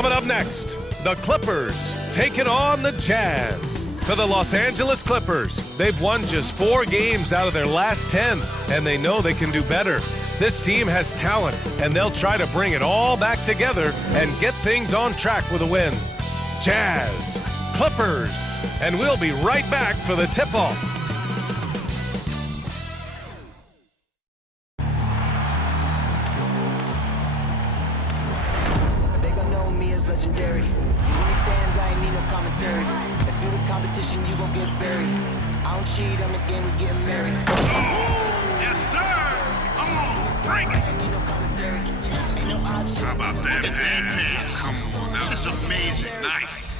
Coming up next, the Clippers taking on the Jazz. For the Los Angeles Clippers, they've won just 4 games out of their last 10, and they know they can do better. This team has talent, and they'll try to bring it all back together and get things on track with a win. Jazz, Clippers, and we'll be right back for the tip-off. They gon' know me as legendary. When he stands, I ain't need no commentary. If you the competition, you gon' get buried. I don't cheat on the game, we getting married. Yes, sir. Come on, bring it. Ain't need no commentary. Ain't no option. How about that bad pass? Come on, that was amazing. Nice.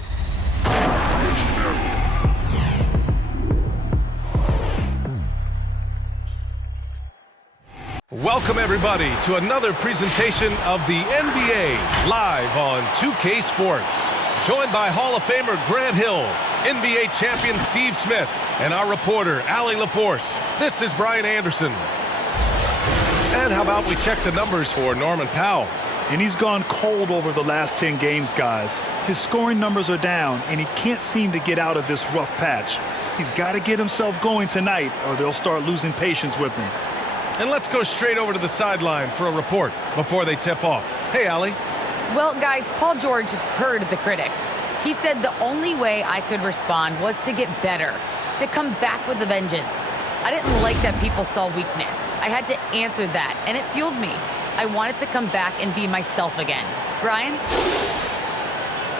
Welcome, everybody, to another presentation of the NBA live on 2K Sports. Joined by Hall of Famer Grant Hill, NBA champion Steve Smith, and our reporter, Allie LaForce. This is Brian Anderson. And how about we check the numbers for Norman Powell? And he's gone cold over the last 10 games, guys. His scoring numbers are down, and he can't seem to get out of this rough patch. He's got to get himself going tonight, or they'll start losing patience with him. And let's go straight over to the sideline for a report before they tip off. Hey, Allie. Well, guys, Paul George heard the critics. He said the only way I could respond was to get better, to come back with a vengeance. I didn't like that people saw weakness. I had to answer that, and it fueled me. I wanted to come back and be myself again. Brian?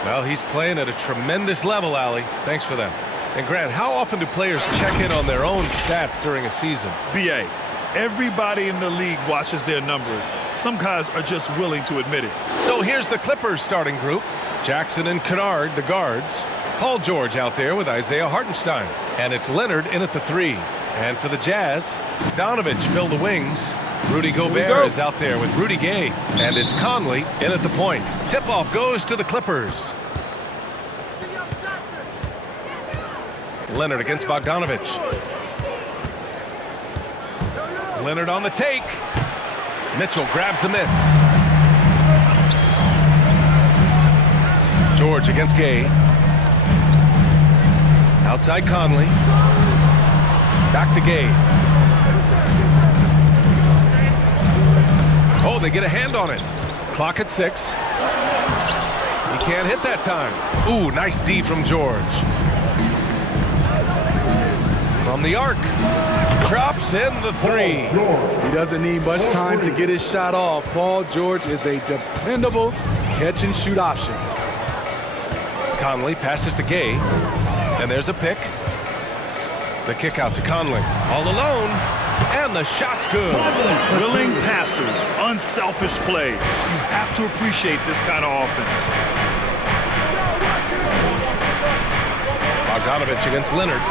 Well, he's playing at a tremendous level, Allie. Thanks for that. And Grant, how often do players check in on their own stats during a season? B.A., everybody in the league watches their numbers. Some guys are just willing to admit it. So here's the Clippers starting group. Jackson and Kennard, the guards. Paul George out there with Isaiah Hartenstein. And it's Leonard in at the 3. And for the Jazz, Bogdanovic fill the wings. Rudy Gobert is out there with Rudy Gay. And it's Conley in at the point. Tip-off goes to the Clippers. Leonard against Bogdanovic. Leonard on the take. Mitchell grabs a miss. George against Gay. Outside Conley. Back to Gay. Oh, they get a hand on it. Clock at 6. He can't hit that time. Ooh, nice D from George. From the arc. Drops in the 3. He doesn't need much time to get his shot off. Paul George is a dependable catch-and-shoot option. Conley passes to Gay. And there's a pick. The kick out to Conley. All alone. And the shot's good. Willing passers, unselfish play. You have to appreciate this kind of offense. Bogdanovic against Leonard.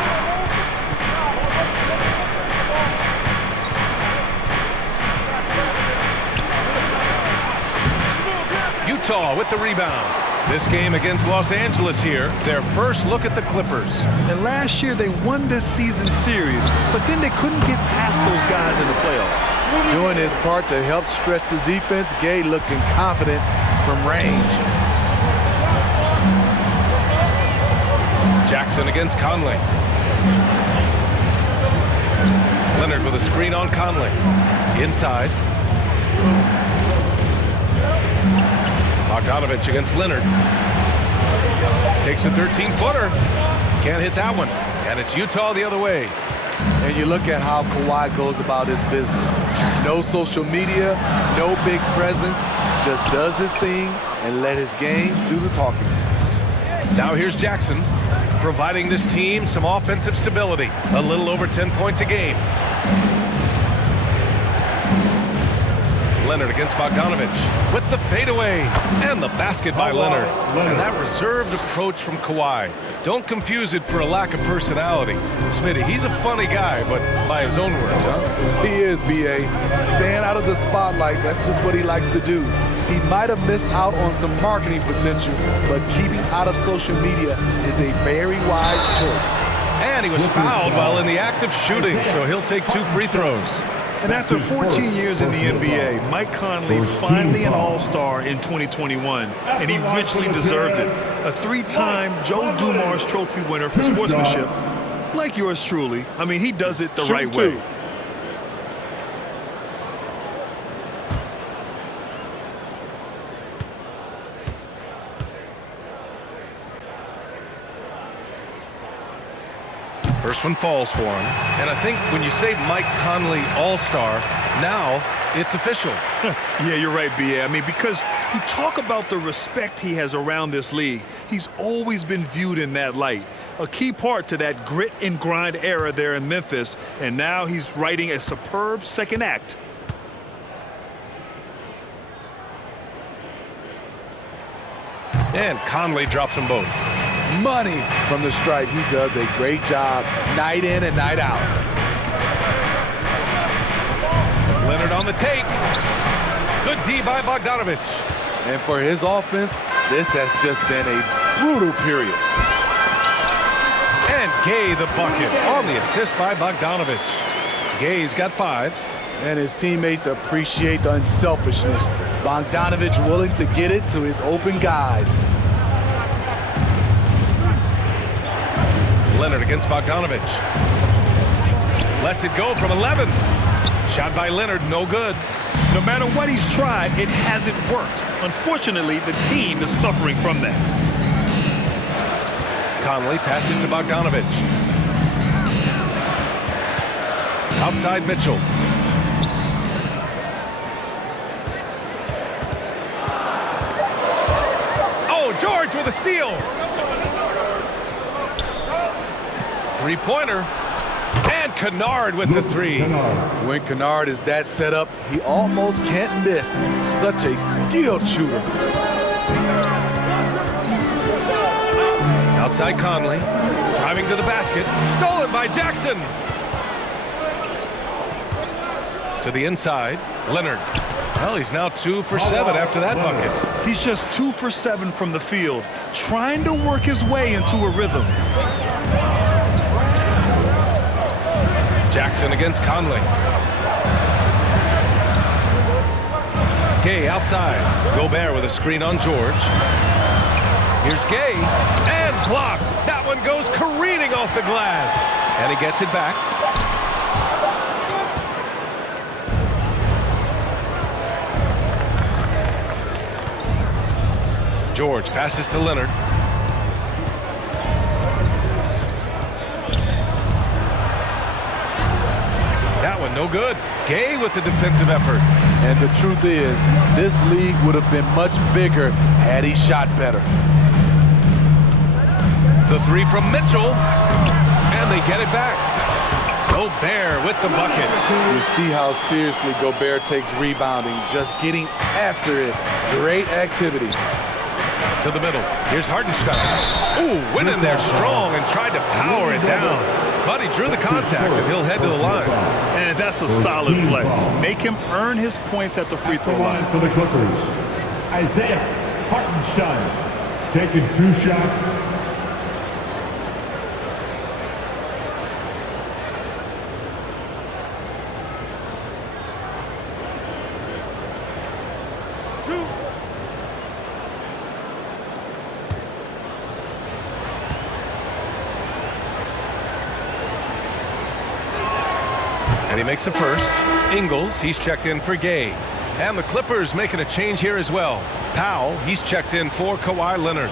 Utah with the rebound. This game against Los Angeles here, their first look at the Clippers. And last year they won this season series, but then they couldn't get past those guys in the playoffs. Doing his part to help stretch the defense, Gay looking confident from range. Jackson against Conley. Leonard with a screen on Conley. Inside. Bogdanovic against Leonard. Takes a 13-footer. Can't hit that one. And it's Utah the other way. And you look at how Kawhi goes about his business. No social media, no big presence, just does his thing and let his game do the talking. Now here's Jackson, providing this team some offensive stability. A little over 10 points a game. Leonard against Bogdanovic with the fadeaway and the basket by Leonard. And that reserved approach from Kawhi. Don't confuse it for a lack of personality. Smitty, he's a funny guy, but by his own words, huh? He is, B.A. Staying out of the spotlight, that's just what he likes to do. He might have missed out on some marketing potential, but keeping out of social media is a very wise choice. And he was fouled while in the act of shooting, so he'll take 2 free throws. And after 14 years in the NBA, Mike Conley finally an All-Star in 2021, and he richly deserved it. A 3-time Joe Dumars Trophy winner for sportsmanship, like yours truly. I mean, he does it the right way. First one falls for him. And I think when you say Mike Conley All-Star, now it's official. Yeah, you're right, B.A. I mean, because you talk about the respect he has around this league. He's always been viewed in that light. A key part to that grit and grind era there in Memphis. And now he's writing a superb second act. And Conley drops them both. Money from the stripe. He does a great job night in and night out. Leonard on the take. Good D by Bogdanovic. And for his offense, this has just been a brutal period. And Gay the bucket on the assist by Bogdanovic. Gay's got 5. And his teammates appreciate the unselfishness. Bogdanovic willing to get it to his open guys. Leonard against Bogdanovic. Lets it go from 11. Shot by Leonard, no good. No matter what he's tried, it hasn't worked. Unfortunately, the team is suffering from that. Conley passes to Bogdanovic. Outside Mitchell. Oh, George with a steal. Three-pointer. And Kennard with the 3. When Kennard is that set up, he almost can't miss. Such a skilled shooter. Outside Conley. Driving to the basket. Stolen by Jackson. To the inside. Leonard. Well, he's now 2 for 7 after that bucket. He's just 2 for 7 from the field, trying to work his way into a rhythm. Jackson against Conley. Gay outside. Gobert with a screen on George. Here's Gay. And blocked. That one goes careening off the glass. And he gets it back. George passes to Leonard. That one no good. Gay with the defensive effort. And the truth is, this league would have been much bigger had he shot better. The 3 from Mitchell. And they get it back. Gobert with the bucket. You see how seriously Gobert takes rebounding, just getting after it. Great activity. To the middle. Here's Hartenstein. Ooh, went in there strong and tried to power it down. But he drew the contact, and he'll head to the line. And that's a solid play. Make him earn his points at the free throw line. For the Clippers, Isaiah Hartenstein taking 2 shots. And he makes the first. Ingles, he's checked in for Gay. And the Clippers making a change here as well. Powell, he's checked in for Kawhi Leonard.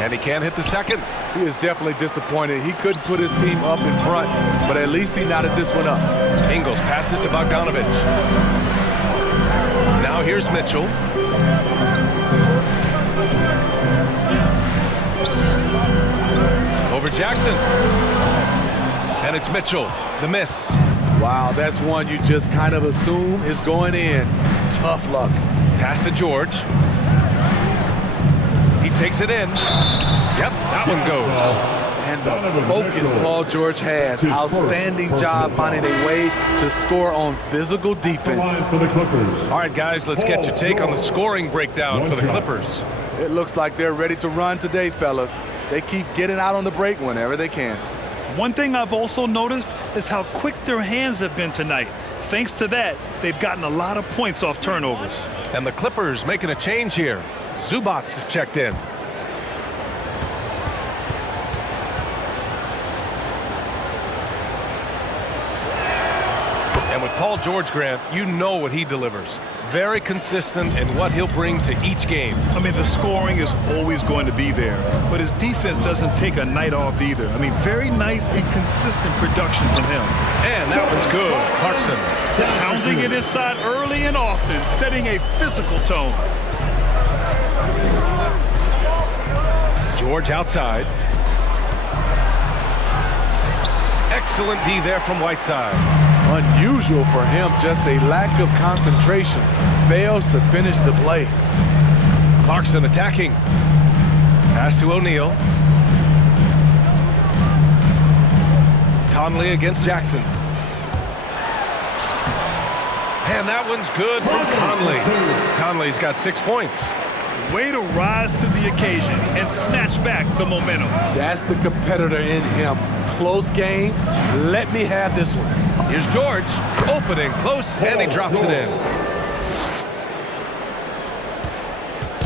And he can't hit the second. He is definitely disappointed. He couldn't put his team up in front, but at least he knotted this one up. Ingles passes to Bogdanovic. Now here's Mitchell. Over Jackson. And it's Mitchell, the miss. Wow, that's one you just kind of assume is going in. Tough luck. Pass to George. He takes it in. Yep, that one goes. And Man, the focus Paul George has. Outstanding job finding a way to score on physical defense. For the Clippers. All right, guys, let's get your take on the scoring breakdown for the Clippers. It looks like they're ready to run today, fellas. They keep getting out on the break whenever they can. One thing I've also noticed is how quick their hands have been tonight. Thanks to that, they've gotten a lot of points off turnovers. And the Clippers making a change here. Zubac is checked in. And with Paul George, Grant, you know what he delivers. Very consistent in what he'll bring to each game. I mean, the scoring is always going to be there, but his defense doesn't take a night off either. I mean, very nice and consistent production from him. And that one's good. Clarkson. Pounding it inside early and often, setting a physical tone. George outside. Excellent D there from Whiteside. Unusual for him, just a lack of concentration. Fails to finish the play. Clarkson attacking. Pass to O'Neal. Conley against Jackson. And that one's good from Conley. Conley's got 6 points. Way to rise to the occasion and snatch back the momentum. That's the competitor in him. Close game. Let me have this one. Here's George, opening close, and he drops it in.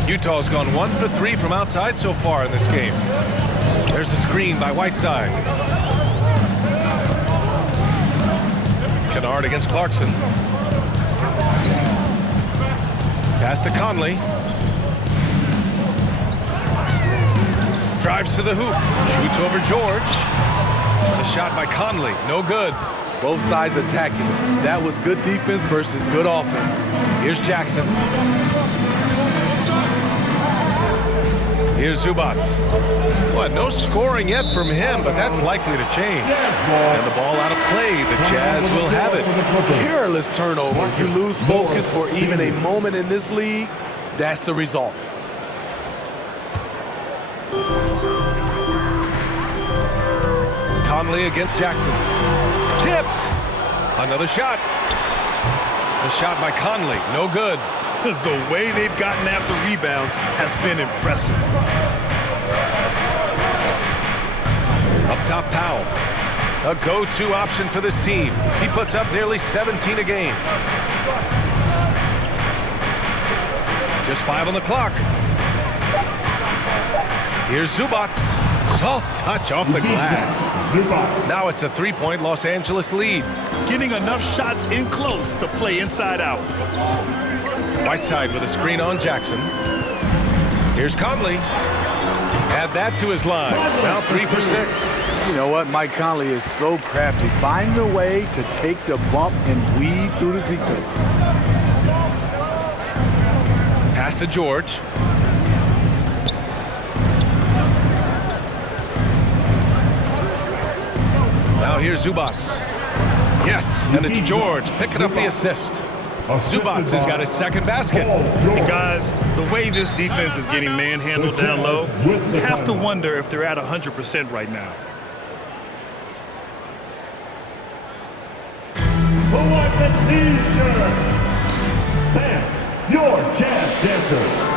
Utah's gone 1 for 3 from outside so far in this game. There's a screen by Whiteside. Kennard against Clarkson. Pass to Conley. Drives to the hoop, shoots over George. The shot by Conley, no good. Both sides attacking. That was good defense versus good offense. Here's Jackson. Here's Zubac. Well, no scoring yet from him, but that's likely to change. And the ball out of play. The Jazz will have it. Careless turnover. You lose focus for even a moment in this league. That's the result. Conley against Jackson. Tipped. Another shot. The shot by Conley. No good. The way they've gotten after rebounds has been impressive. Up top, Powell. A go-to option for this team. He puts up nearly 17 a game. Just 5 on the clock. Here's Zubac. Soft touch off the glass. Now it's a 3-point Los Angeles lead. Getting enough shots in close to play inside out. Whiteside with a screen on Jackson. Here's Conley. Add that to his line. Now 3 for 6. You know what? Mike Conley is so crafty. Find a way to take the bump and weave through the defense. Pass to George. Now here's Zubac. Yes, and it's George picking up the assist. Zubac has got his second basket. And guys, the way this defense is getting manhandled down low, you have to wonder if they're at 100% right now. Who wants a t-shirt? Fans, your Jazz Dancer.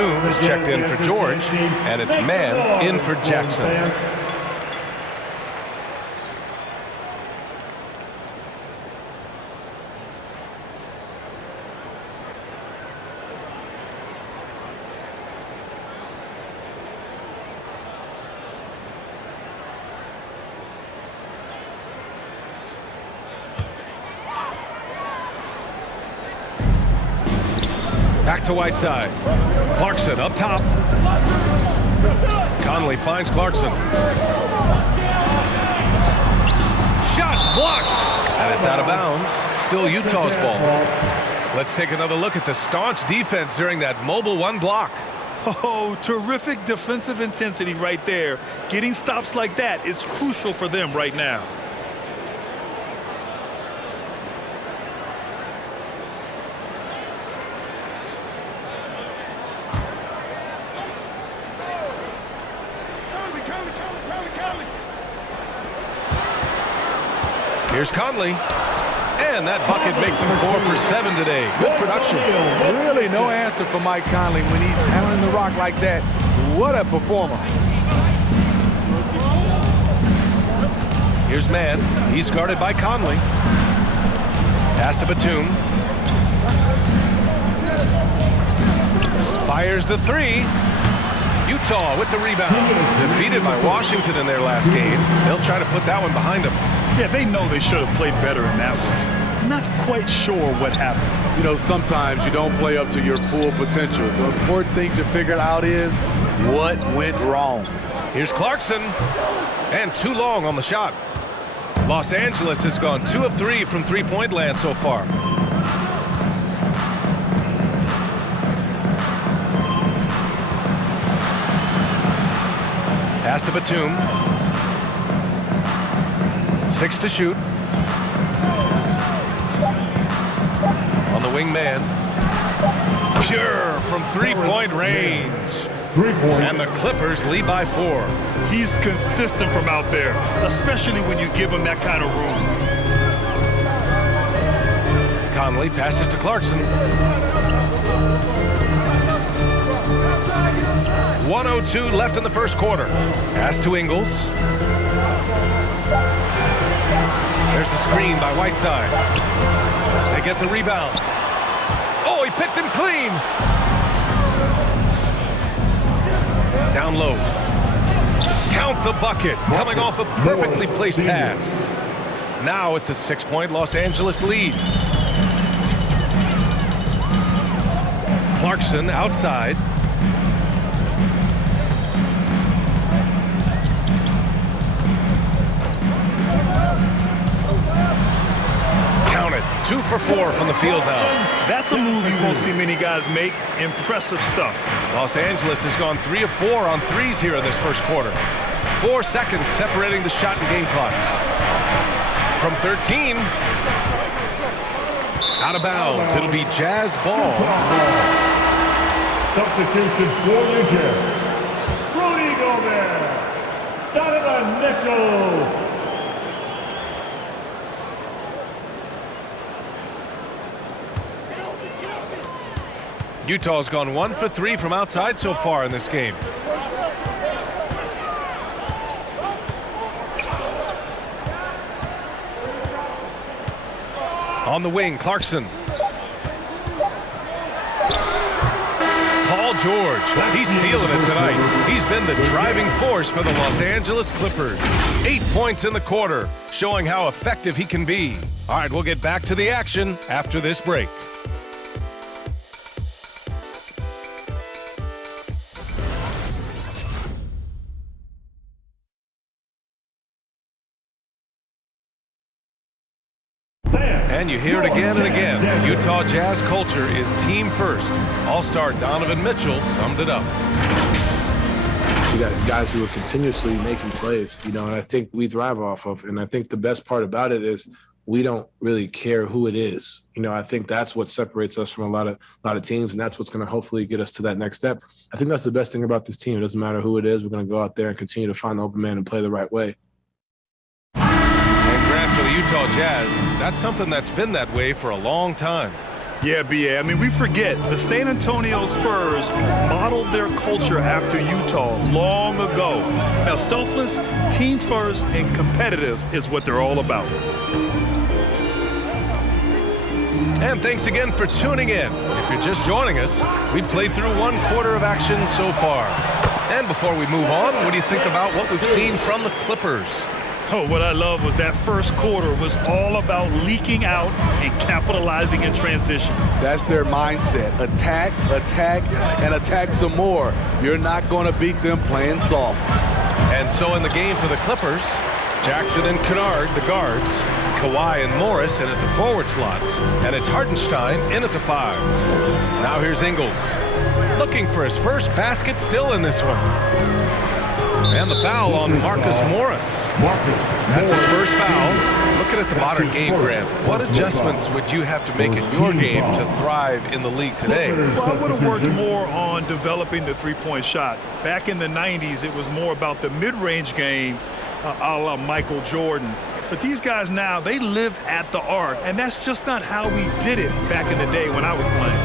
Batum is checked in for George, and it's man in for Jackson. Back to Whiteside. Clarkson up top. Conley finds Clarkson. Shots blocked. And it's out of bounds. Still Utah's ball. Let's take another look at the staunch defense during that mobile one block. Oh, terrific defensive intensity right there. Getting stops like that is crucial for them right now. Here's Conley. And that bucket makes him 4 for 7 today. Good production. Really no answer for Mike Conley when he's handling the rock like that. What a performer. Here's man. He's guarded by Conley. Pass to Batum. Fires the three. Utah with the rebound. Defeated by Washington in their last game. They'll try to put that one behind them. Yeah, they know they should have played better in that one. Not quite sure what happened. You know, sometimes you don't play up to your full potential. The important thing to figure out is what went wrong. Here's Clarkson. And too long on the shot. Los Angeles has gone 2 of 3 from three-point land so far. Pass to Batum. 6 to shoot. On the wing man. Pure from three-point range. 3 points. And the Clippers lead by 4. He's consistent from out there, especially when you give him that kind of room. Conley passes to Clarkson. 1:02 left in the first quarter. Pass to Ingles. There's the screen by Whiteside. They get the rebound. Oh, he picked him clean. Down low. Count the bucket. Coming off a perfectly placed pass. Now it's a 6-point Los Angeles lead. Clarkson outside. Count it. 2 for 4 from the field now. That's a move you won't see many guys make. Impressive stuff. Los Angeles has gone 3 of 4 on threes here in this first quarter. 4 seconds separating the shot and game clocks. From 13. Out of bounds. It'll be Jazz ball. Substitution for New Jersey. Rudy Gobert. Donovan Mitchell. Utah's gone 1 for 3 from outside so far in this game. On the wing, Clarkson. Paul George, he's feeling it tonight. He's been the driving force for the Los Angeles Clippers. 8 points in the quarter, showing how effective he can be. All right, we'll get back to the action after this break. And you hear it again and again. The Utah Jazz culture is team first. All-star Donovan Mitchell summed it up. You got guys who are continuously making plays, and I think we thrive off of. And I think the best part about it is we don't really care who it is. I think that's what separates us from a lot of teams, and that's what's going to hopefully get us to that next step. I think that's the best thing about this team. It doesn't matter who it is. We're going to go out there and continue to find the open man and play the right way. For the Utah Jazz, that's something that's been that way for a long time. Yeah, B.A. I mean, we forget the San Antonio Spurs modeled their culture after Utah long ago. Now, selfless, team first, and competitive is what they're all about. And thanks again for tuning in. If you're just joining us, we played through 1 quarter of action so far. And before we move on, what do you think about what we've seen from the Clippers? Oh, what I love was that first quarter was all about leaking out and capitalizing in transition. That's their mindset. Attack, attack, and attack some more. You're not going to beat them playing soft. And so in the game for the Clippers, Jackson and Kennard, the guards, Kawhi and Morris in at the forward slots, and it's Hartenstein in at the 5. Now here's Ingles, looking for his first basket still in this one. And the foul on Marcus Morris. That's his first foul. Looking at the modern game, Grant, what adjustments would you have to make in your game to thrive in the league today? Well, I would have worked more on developing the three-point shot. Back in the 90s, it was more about the mid-range game, a la Michael Jordan. But these guys now, they live at the arc, and that's just not how we did it back in the day when I was playing.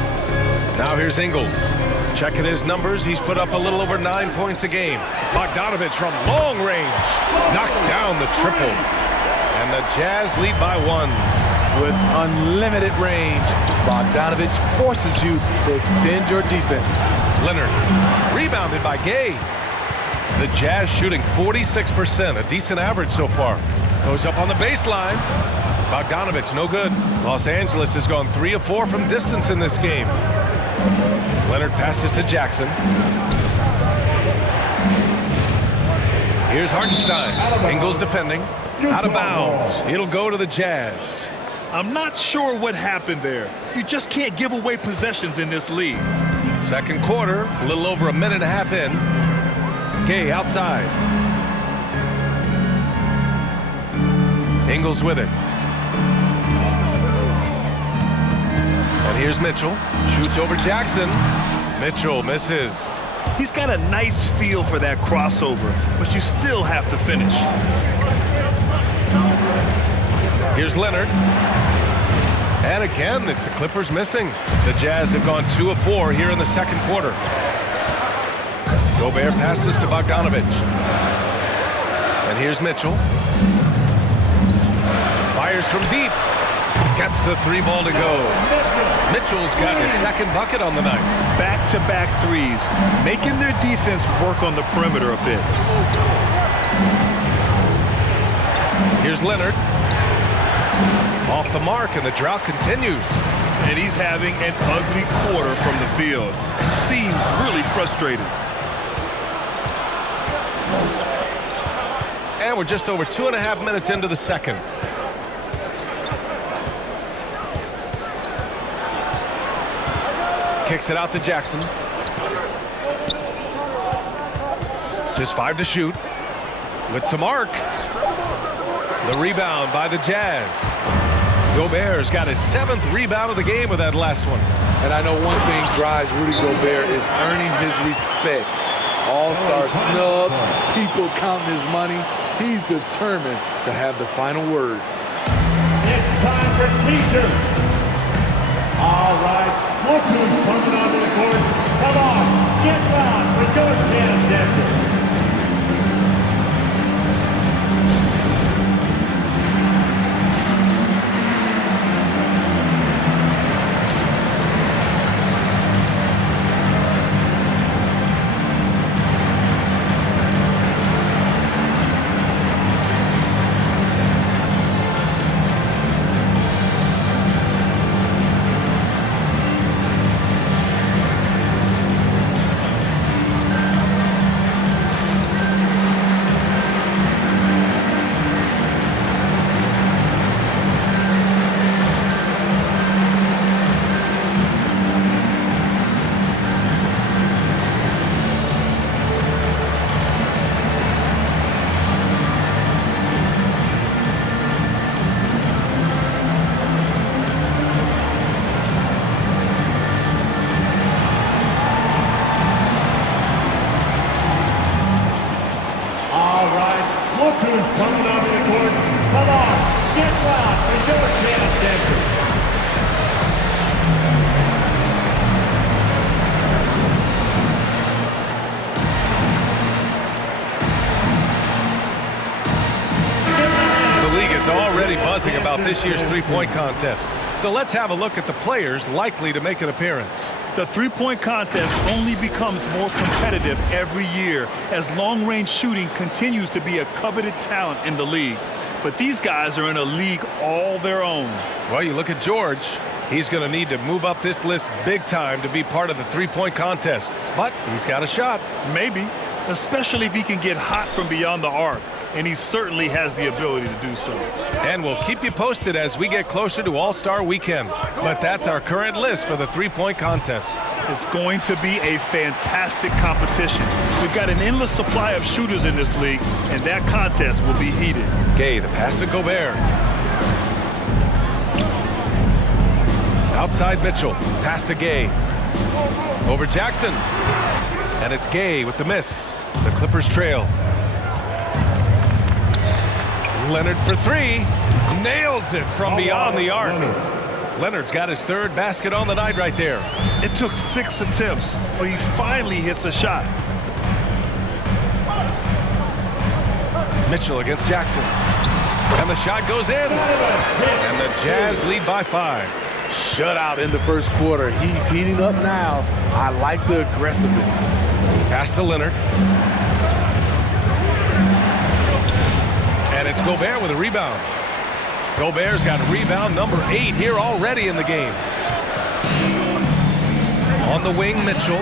Now here's Ingles. Checking his numbers, he's put up a little over 9 points a game. Bogdanovic from long range knocks down the triple. And the Jazz lead by 1. With unlimited range, Bogdanovic forces you to extend your defense. Leonard, rebounded by Gay. The Jazz shooting 46%, a decent average so far. Goes up on the baseline. Bogdanovic, no good. Los Angeles has gone 3 of 4 from distance in this game. Leonard passes to Jackson. Here's Hartenstein. Ingles defending. Out of bounds. It'll go to the Jazz. I'm not sure what happened there. You just can't give away possessions in this league. Second quarter, a little over a minute and a half in. Gay outside. Ingles with it. And here's Mitchell. Shoots over Jackson. Mitchell misses. He's got a nice feel for that crossover, but you still have to finish. Here's Leonard. And again, it's the Clippers missing. The Jazz have gone 2 of 4 here in the second quarter. Gobert passes to Bogdanovic. And here's Mitchell. Fires from deep. Gets the 3 ball to go. Mitchell's got his second bucket on the night. Back-to-back threes, making their defense work on the perimeter a bit. Here's Leonard. Off the mark, and the drought continues. And he's having an ugly quarter from the field. Seems really frustrated. And we're just over 2.5 minutes into the second. Kicks it out to Jackson. Just 5 to shoot. With some arc. The rebound by the Jazz. Gobert's got his 7th rebound of the game with that last one. And I know one thing drives Rudy Gobert is earning his respect. All-star snubs, people counting his money. He's determined to have the final word. It's time for t-shirts. All right, look who's coming onto the court. Come on, get down for your chance, dancer. Coming onto the court. Come on, get down for your chance, dancer. buzzing about this year's three-point contest. So let's have a look at the players likely to make an appearance. The three-point contest only becomes more competitive every year as long-range shooting continues to be a coveted talent in the league. But these guys are in a league all their own. Well, you look at George. He's going to need to move up this list big time to be part of the three-point contest. But he's got a shot. Maybe, especially if he can get hot from beyond the arc. And he certainly has the ability to do so. And we'll keep you posted as we get closer to All-Star Weekend. But that's our current list for the three-point contest. It's going to be a fantastic competition. We've got an endless supply of shooters in this league, and that contest will be heated. Gay, the pass to Gobert. Outside Mitchell, pass to Gay. Over Jackson. And it's Gay with the miss. The Clippers trail. Leonard for three. Nails it from beyond the arc. Leonard's got his third basket on the night right there. It took 6 attempts, but he finally hits a shot. Mitchell against Jackson. And the shot goes in. And the Jazz lead by 5. Shutout in the first quarter. He's heating up now. I like the aggressiveness. Pass to Leonard. And it's Gobert with a rebound. Gobert's got rebound number 8 here already in the game. On the wing, Mitchell.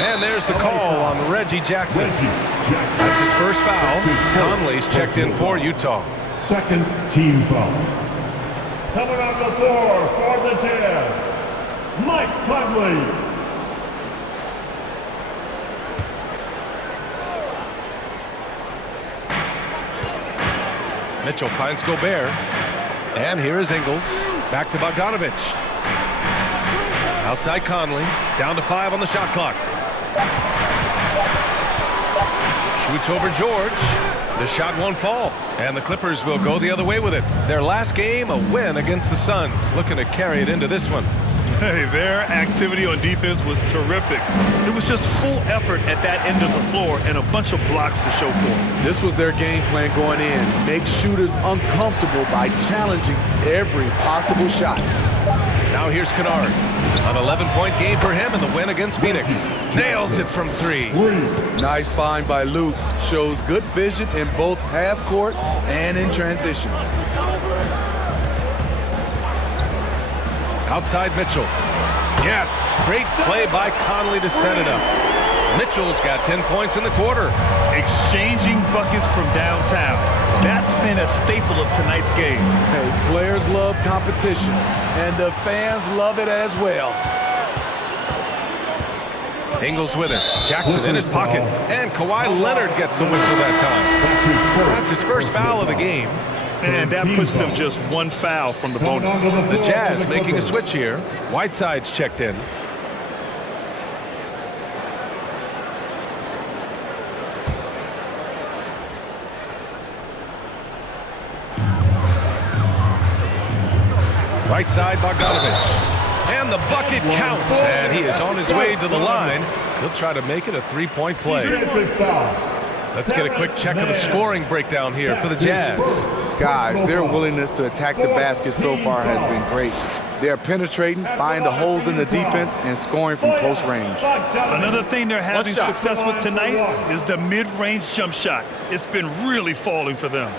And there's the call on Reggie Jackson. That's his first foul. Conley's checked in for Utah. Second team foul. Coming on the floor for the Jazz, Mike Conley. Mitchell finds Gobert. And here is Ingles. Back to Bogdanovic. Outside Conley. Down to 5 on the shot clock. Shoots over George. The shot won't fall. And the Clippers will go the other way with it. Their last game, a win against the Suns. Looking to carry it into this one. Hey, their activity on defense was terrific. It was just full effort at that end of the floor and a bunch of blocks to show for it. This was their game plan going in. Make shooters uncomfortable by challenging every possible shot. Now here's Kennard. An 11-point game for him in the win against Phoenix. Nails it from 3. Nice find by Luke. Shows good vision in both half court and in transition. Outside Mitchell. Yes, great play by Conley to set it up. Mitchell's got 10 points in the quarter. Exchanging buckets from downtown. That's been a staple of tonight's game. Hey, players love competition, and the fans love it as well. Ingles with it. Jackson in his pocket. And Kawhi Leonard gets a whistle that time. That's his first foul of the game. And that puts them just 1 foul from the bonus. The Jazz making a switch here. Whiteside's checked in. Right side, Bogdanovic. And the bucket counts. And he is on his way to the line. He'll try to make it a 3-point play. Let's get a quick check of the scoring breakdown here for the Jazz. Guys, their willingness to attack the basket so far has been great. They're penetrating, finding the holes in the defense, and scoring from close range. Another thing they're having success with tonight is the mid-range jump shot. It's been really falling for them.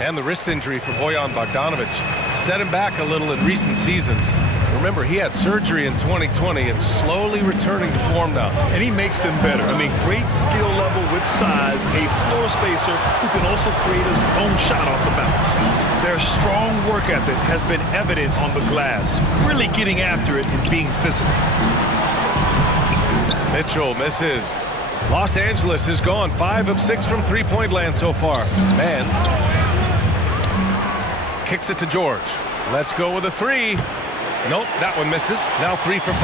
And the wrist injury for Bojan Bogdanovic set him back a little in recent seasons. Remember, he had surgery in 2020 and slowly returning to form now. And he makes them better. I mean, great skill level with size, a floor spacer who can also create his own shot off the bounce. Their strong work ethic has been evident on the glass, really getting after it and being physical. Mitchell misses. Los Angeles has gone 5 of 6 from three-point land so far. Man kicks it to George. Let's go with a 3. Nope, that one misses. Now 3 for 5.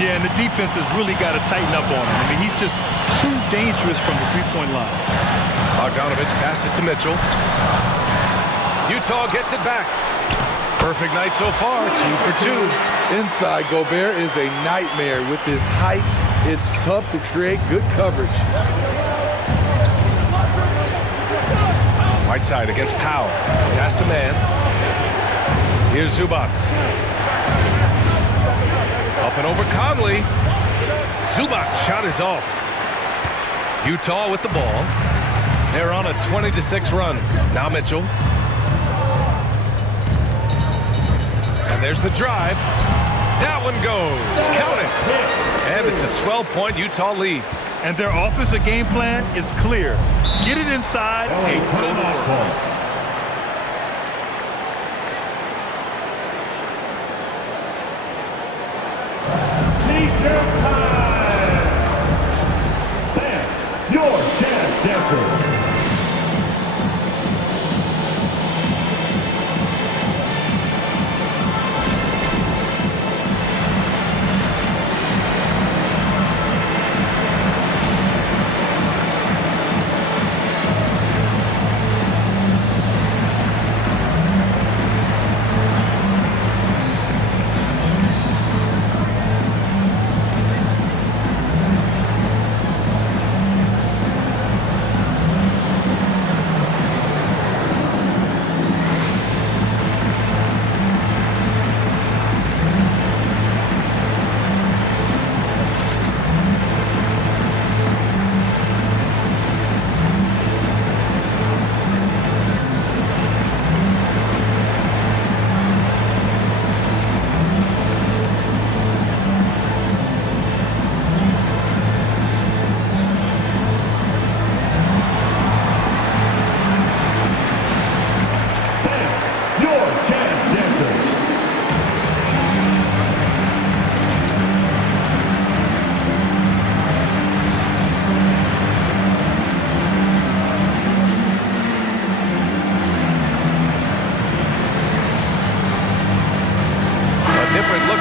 Yeah, and the defense has really got to tighten up on him. I mean, he's just too dangerous from the three-point line. Bogdanovic passes to Mitchell. Utah gets it back. Perfect night so far, 2 for 2. Inside, Gobert is a nightmare. With his height, it's tough to create good coverage. Whiteside against Powell. Pass to man. Here's Zubac. Up and over Conley. Zubac's shot is off. Utah with the ball. They're on a 20-6 run. Now Mitchell. And there's the drive. That one goes. Count it. And it's a 12-point Utah lead. And their offensive game plan is clear. Get it inside and go to work. T-shirt time! That's your chance, dancer.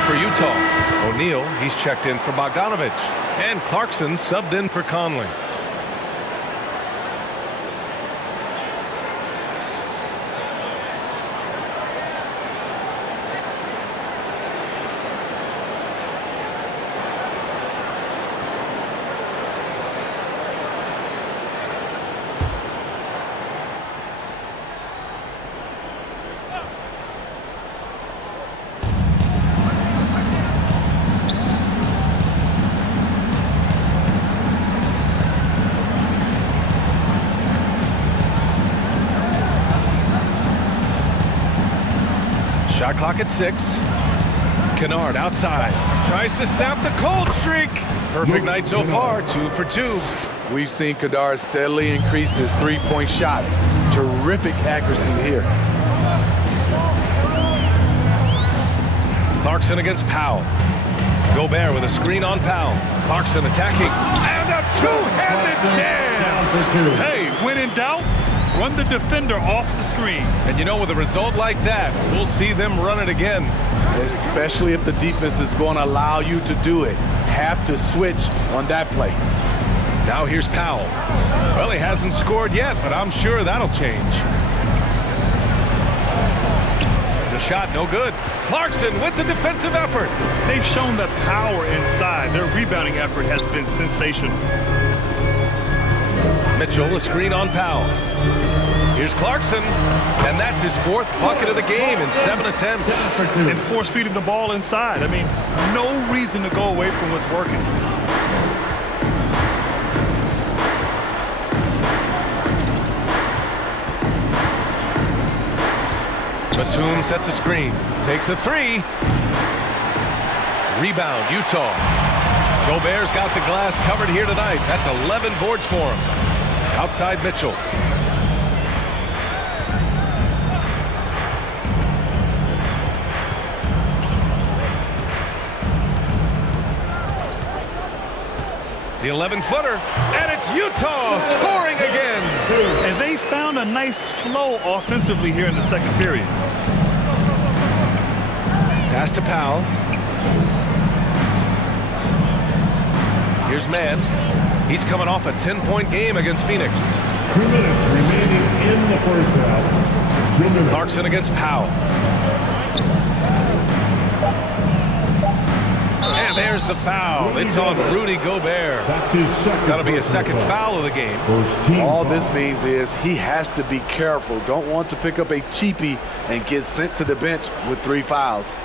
For Utah, O'Neal, he's checked in for Bogdanovic, and Clarkson subbed in for Conley. Shot clock at 6. Kennard outside. Tries to snap the cold streak. Perfect night so far, 2 for 2. We've seen Kennard steadily increase his three-point shots. Terrific accuracy here. Clarkson against Powell. Gobert with a screen on Powell. Clarkson attacking. And a two-handed jam! Hey, when in doubt, run the defender off the screen. And you know, with a result like that, we'll see them run it again. Especially if the defense is going to allow you to do it. Have to switch on that play. Now here's Powell. Well, he hasn't scored yet, but I'm sure that'll change. The shot, no good. Clarkson with the defensive effort. They've shown the power inside. Their rebounding effort has been sensational. Mitchell, a screen on Powell. Here's Clarkson, and that's his 4th bucket of the game in 7 attempts. And force-feeding the ball inside. I mean, no reason to go away from what's working. Batum sets a screen, takes a 3. Rebound, Utah. Gobert's got the glass covered here tonight. That's 11 boards for him. Outside Mitchell. The 11-footer, and it's Utah scoring again. And they found a nice flow offensively here in the second period. Pass to Powell. Here's Mann. He's coming off a 10-point game against Phoenix. 2 minutes remaining in the first half. 2 minutes. Clarkson against Powell. And there's the foul. It's on Rudy Gobert. That's his second. That'll be a second foul of the game. First team All foul. this means is he has to be careful. Don't want to pick up a cheapie and get sent to the bench with 3 fouls.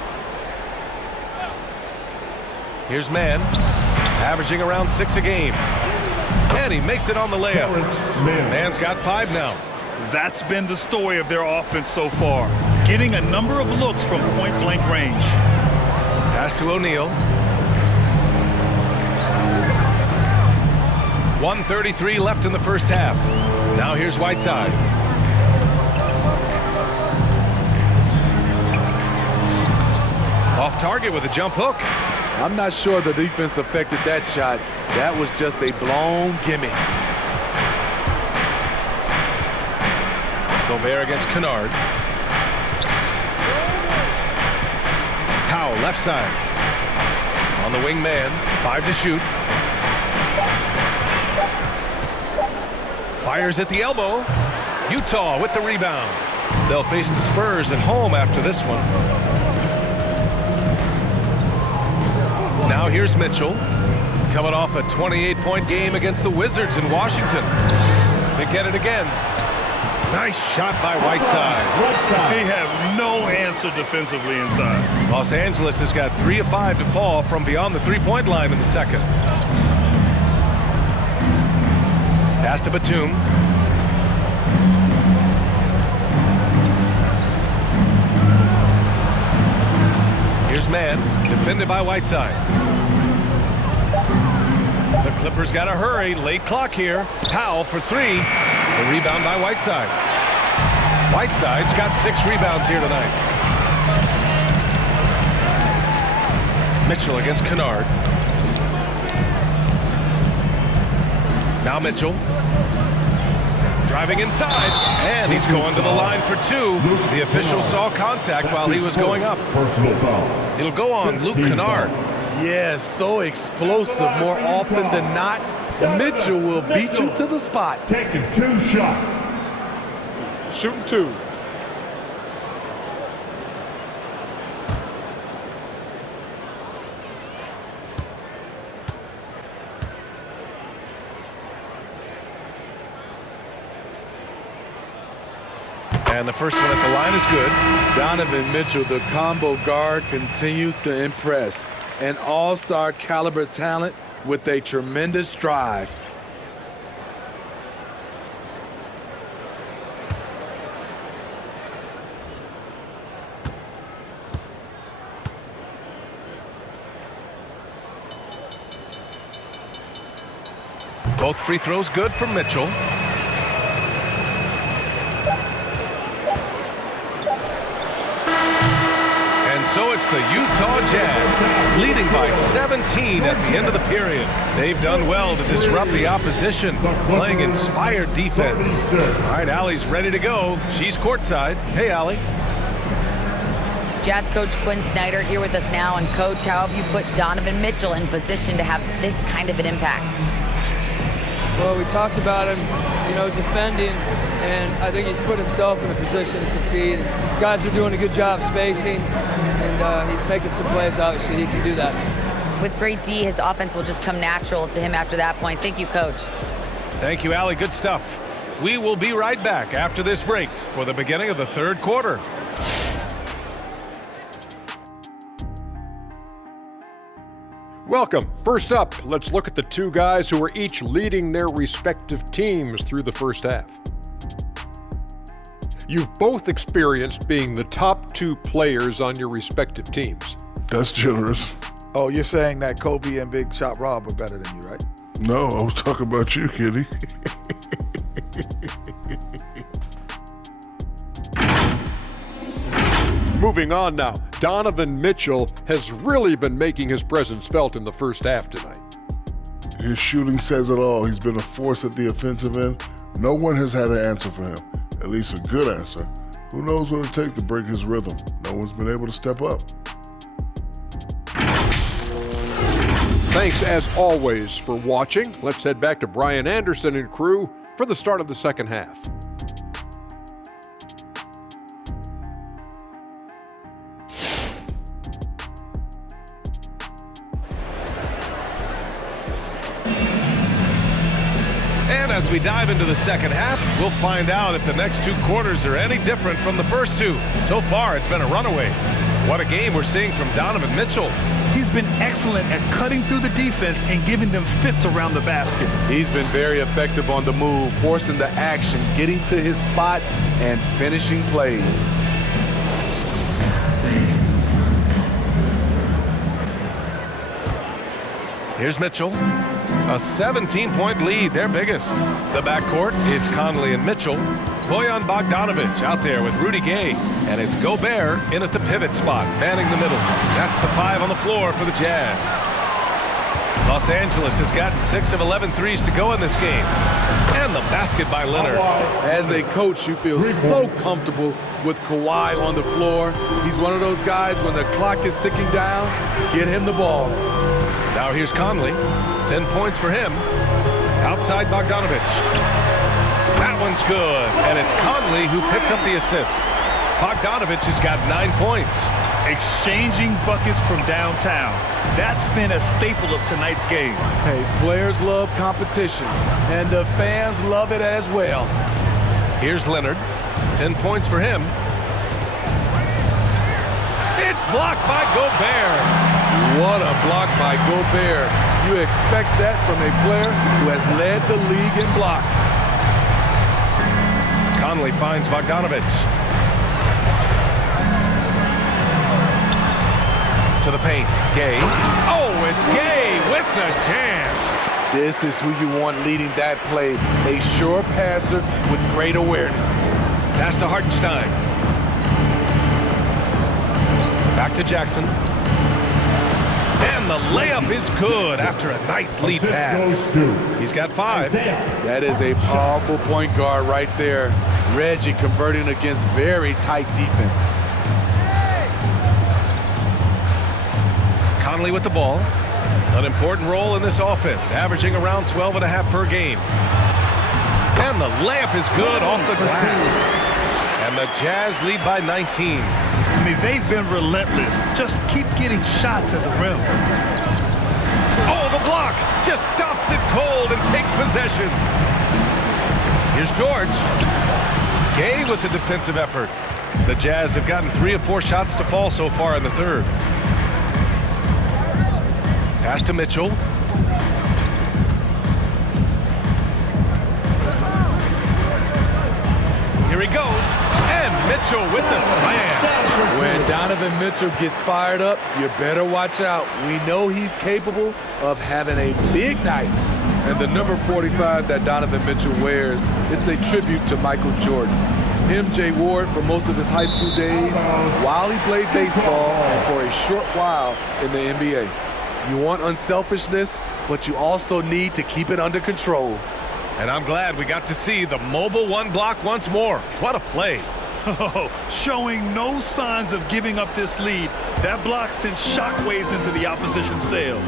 Here's Mann, averaging around 6 a game. And he makes it on the layup. Mann's got 5 now. That's been the story of their offense so far, getting a number of looks from point-blank range. Pass to O'Neal. 1:33 left in the first half. Now here's Whiteside. Off target with a jump hook. I'm not sure the defense affected that shot. That was just a blown gimme. Gobert against Kennard. Powell left side. On the wing man. 5 to shoot. Fires at the elbow. Utah with the rebound. They'll face the Spurs at home after this one. Now here's Mitchell. Coming off a 28-point game against the Wizards in Washington. They get it again. Nice shot by Whiteside. They have no answer defensively inside. Los Angeles has got 3 of 5 to fall from beyond the three-point line in the second. Pass to Batum. Here's Mann, defended by Whiteside. The Clippers got to hurry. Late clock here. Powell for 3. The rebound by Whiteside. Whiteside's got 6 rebounds here tonight. Mitchell against Kennard. Now Mitchell. Driving inside. And he's going to the line for 2. The official saw contact while he was going up. Personal foul. It'll go on Luke Kennard. Yes, so explosive more often than not. Mitchell will beat you to the spot. Taking 2 shots. Shooting 2. And the first one at the line is good. Donovan Mitchell, the combo guard, continues to impress. An all-star caliber talent with a tremendous drive. Both free throws good from Mitchell. And so it's the Utah Jazz leading by 17 at the end of the period. They've done well to disrupt the opposition, playing inspired defense. All right, Allie's ready to go. She's courtside. Hey, Allie. Jazz coach Quinn Snyder here with us now. And coach, how have you put Donovan Mitchell in position to have this kind of an impact? Well, we talked about him, defending, and I think he's put himself in a position to succeed. And guys are doing a good job spacing, and he's making some plays. Obviously, he can do that. With great D, his offense will just come natural to him after that point. Thank you, coach. Thank you, Allie. Good stuff. We will be right back after this break for the beginning of the third quarter. Welcome. First up, let's look at the 2 guys who are each leading their respective teams through the first half. You've both experienced being the top 2 players on your respective teams. That's generous. Oh, you're saying that Kobe and Big Shot Rob are better than you, right? No, I was talking about you, Kitty. Moving on now, Donovan Mitchell has really been making his presence felt in the first half tonight. His shooting says it all. He's been a force at the offensive end. No one has had an answer for him, at least a good answer. Who knows what it takes to break his rhythm? No one's been able to step up. Thanks as always for watching. Let's head back to Brian Anderson and crew for the start of the second half. As we dive into the second half, we'll find out if the next 2 quarters are any different from the first 2. So far, it's been a runaway. What a game we're seeing from Donovan Mitchell. He's been excellent at cutting through the defense and giving them fits around the basket. He's been very effective on the move, forcing the action, getting to his spots, and finishing plays. Here's Mitchell. A 17-point lead, their biggest. The backcourt is Conley and Mitchell. Bojan Bogdanovic out there with Rudy Gay. And it's Gobert in at the pivot spot, manning the middle. That's the 5 on the floor for the Jazz. Los Angeles has gotten 6 of 11 threes to go in this game. And the basket by Leonard. As a coach, you feel so comfortable with Kawhi on the floor. He's one of those guys, when the clock is ticking down, get him the ball. Now here's Conley. 10 points for him. Outside Bogdanovic. That one's good. And it's Conley who picks up the assist. Bogdanovic has got 9 points. Exchanging buckets from downtown. That's been a staple of tonight's game. Hey, players love competition, and the fans love it as well. Here's Leonard. 10 points for him. It's blocked by Gobert. What a block by Gobert. You expect that from a player who has led the league in blocks. Conley finds Bogdanovic. To the paint. Gay. Oh, it's Gay with the jam. This is who you want leading that play. A sure passer with great awareness. Pass to Hartenstein. Back to Jackson. And the layup is good after a nice lead pass. He's got 5. That is a powerful point guard right there. Reggie converting against very tight defense. Conley with the ball. An important role in this offense, averaging around 12.5 per game. And the layup is good off the glass. And the Jazz lead by 19. I mean, they've been relentless. Just keep getting shots at the rim. Oh, the block just stops it cold and takes possession. Here's George. Gay with the defensive effort. The Jazz have gotten 3 of 4 shots to fall so far in the third. Pass to Mitchell. Here he goes. And Mitchell with the slam. When Donovan Mitchell gets fired up, you better watch out. We know he's capable of having a big night. And the number 45 that Donovan Mitchell wears, it's a tribute to Michael Jordan. MJ wore it for most of his high school days while he played baseball and for a short while in the NBA. You want unselfishness, but you also need to keep it under control. And I'm glad we got to see the mobile 1 block once more. What a play. Oh, showing no signs of giving up this lead. That block sent shockwaves into the opposition sails.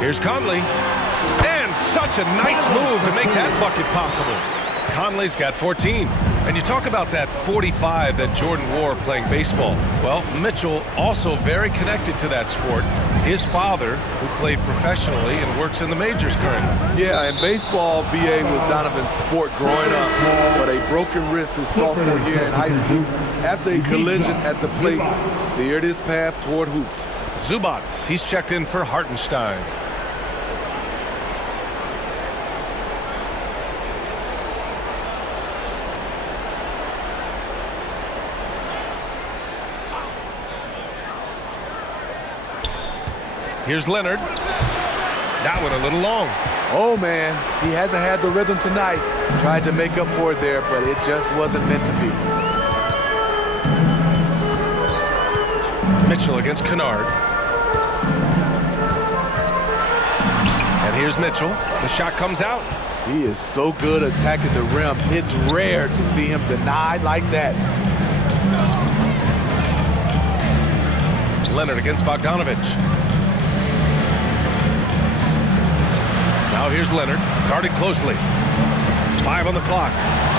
Here's Conley. And such a nice move to make that bucket possible. Conley's got 14. And you talk about that 45 that Jordan wore playing baseball. Well, Mitchell also very connected to that sport. His father, who played professionally and works in the majors currently. Yeah, and baseball, BA, was Donovan's sport growing up, but a broken wrist his sophomore year in high school after a collision at the plate steered his path toward hoops. Zubats, he's checked in for Hartenstein. Here's Leonard. That one a little long. Oh, man, he hasn't had the rhythm tonight. Tried to make up for it there, but it just wasn't meant to be. Mitchell against Kennard. And here's Mitchell. The shot comes out. He is so good attacking the rim. It's rare to see him denied like that. Leonard against Bogdanovic. Now here's Leonard, guarded closely. 5 on the clock.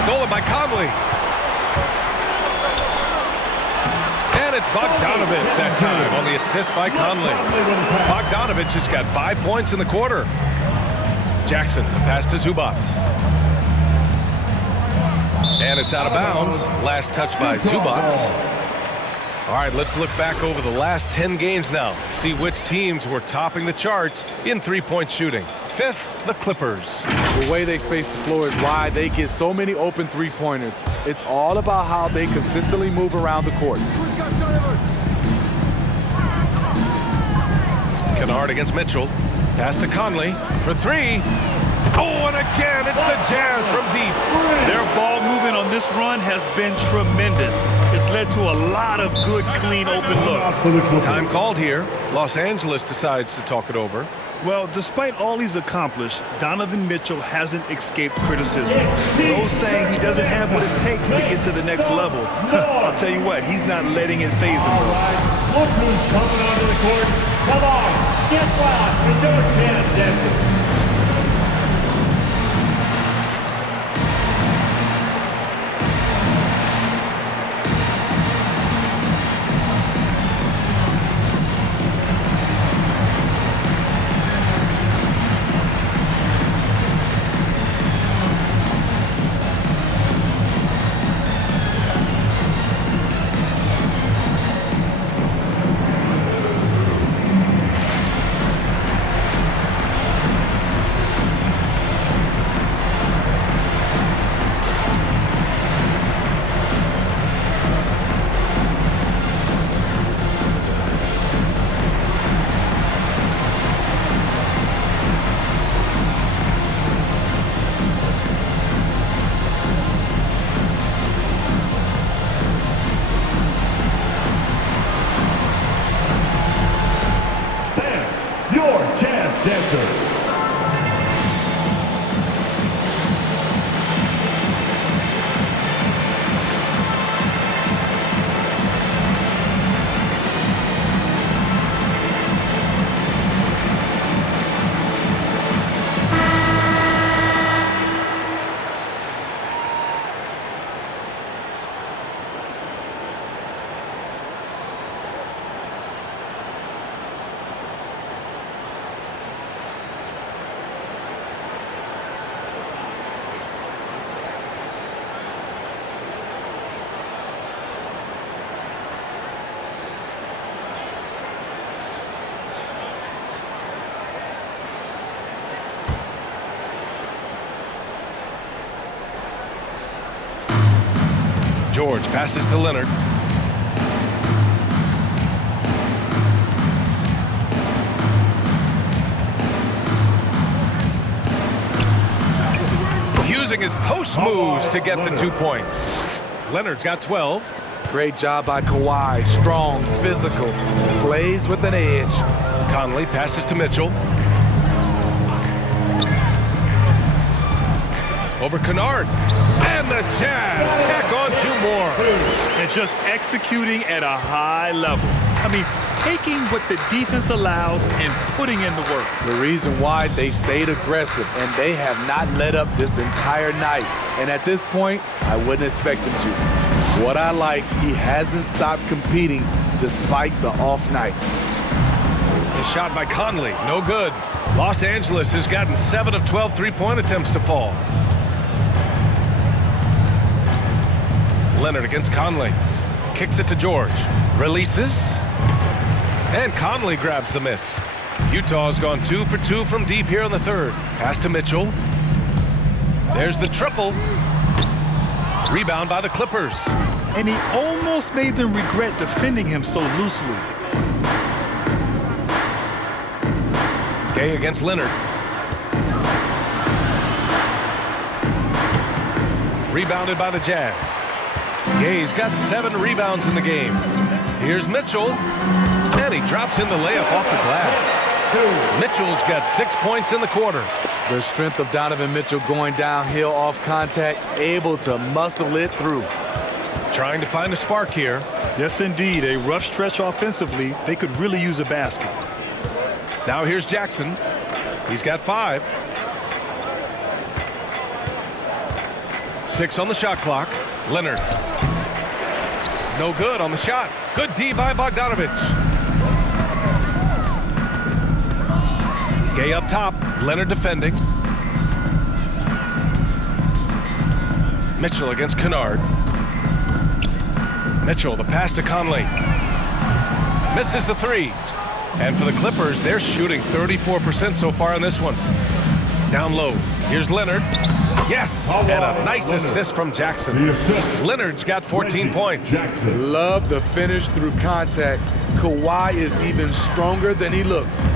Stolen by Conley. And it's Bogdanovic that time on the assist by Conley. Bogdanovic has got 5 points in the quarter. Jackson, the pass to Zubac. And it's out of bounds. Last touch by Zubac. All right, let's look back over the last 10 games now. See which teams were topping the charts in three-point shooting. Fifth, the Clippers. The way they space the floor is why they get so many open three-pointers. It's all about how they consistently move around the court. Kennard against Mitchell. Pass to Conley for three. Oh, and again, it's the Jazz from deep. Their ball movement on this run has been tremendous. It's led to a lot of good, clean, open looks. Time called here. Los Angeles decides to talk it over. Well, despite all he's accomplished, Donovan Mitchell hasn't escaped criticism. Those saying he doesn't have what it takes to get to the next level. I'll tell you what, he's not letting it phase him. Look who's coming onto the court. Come on, get wild with your chance, Denver. George passes to Leonard. Using his post moves to get the 2 points. Leonard's got 12. Great job by Kawhi. Strong, physical, plays with an edge. Conley passes to Mitchell. Over Kennard. And the Jazz tack on 2 more. And just executing at a high level. I mean, taking what the defense allows and putting in the work. The reason why they stayed aggressive, and they have not let up this entire night. And at this point, I wouldn't expect them to. What I like, he hasn't stopped competing despite the off night. The shot by Conley, no good. Los Angeles has gotten 7 of 12 three-point attempts to fall. Leonard against Conley. Kicks it to George. Releases. And Conley grabs the miss. Utah's gone 2 for 2 from deep here in the third. Pass to Mitchell. There's the triple. Rebound by the Clippers. And he almost made them regret defending him so loosely. Gay against Leonard. Rebounded by the Jazz. Gay's got 7 rebounds in the game. Here's Mitchell. And he drops in the layup off the glass. Mitchell's got 6 points in the quarter. The strength of Donovan Mitchell going downhill off contact, able to muscle it through. Trying to find a spark here. Yes, indeed. A rough stretch offensively. They could really use a basket. Now here's Jackson. He's got 5. 6 on the shot clock. Leonard. No good on the shot. Good D by Bogdanovic. Gay up top. Leonard defending. Mitchell against Kennard. Mitchell, the pass to Conley. Misses the three. And for the Clippers, they're shooting 34% so far in this one. Down low. Here's Leonard. Yes, and a nice assist from Jackson. Leonard's got 14 points. Love the finish through contact. Kawhi is even stronger than he looks.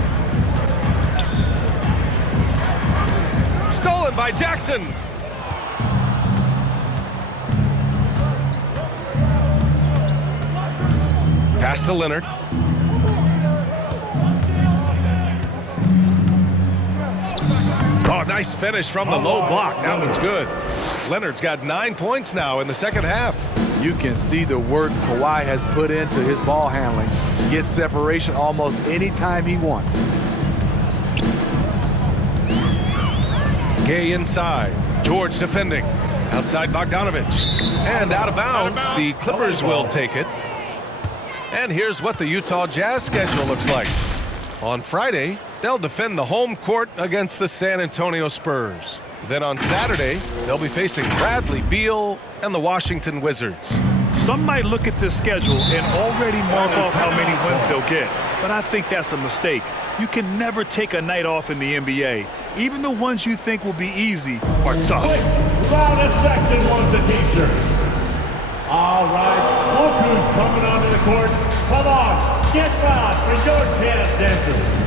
Stolen by Jackson. Pass to Leonard. Oh, nice finish from the low block. That one's good. Leonard's got 9 points now in the second half. You can see the work Kawhi has put into his ball handling. Gets separation almost any time he wants. Gay inside. George defending. Outside Bogdanovic. And out of bounds. The Clippers will take it. And here's what the Utah Jazz schedule looks like. On Friday, they'll defend the home court against the San Antonio Spurs. Then on Saturday, they'll be facing Bradley Beal and the Washington Wizards. Some might look at this schedule and already mark off how many wins they'll get, but I think that's a mistake. You can never take a night off in the NBA. Even the ones you think will be easy are tough. Loudest section wants a t-shirt. All right, look who's coming onto the court. Come on, get loud for your chance, dancers.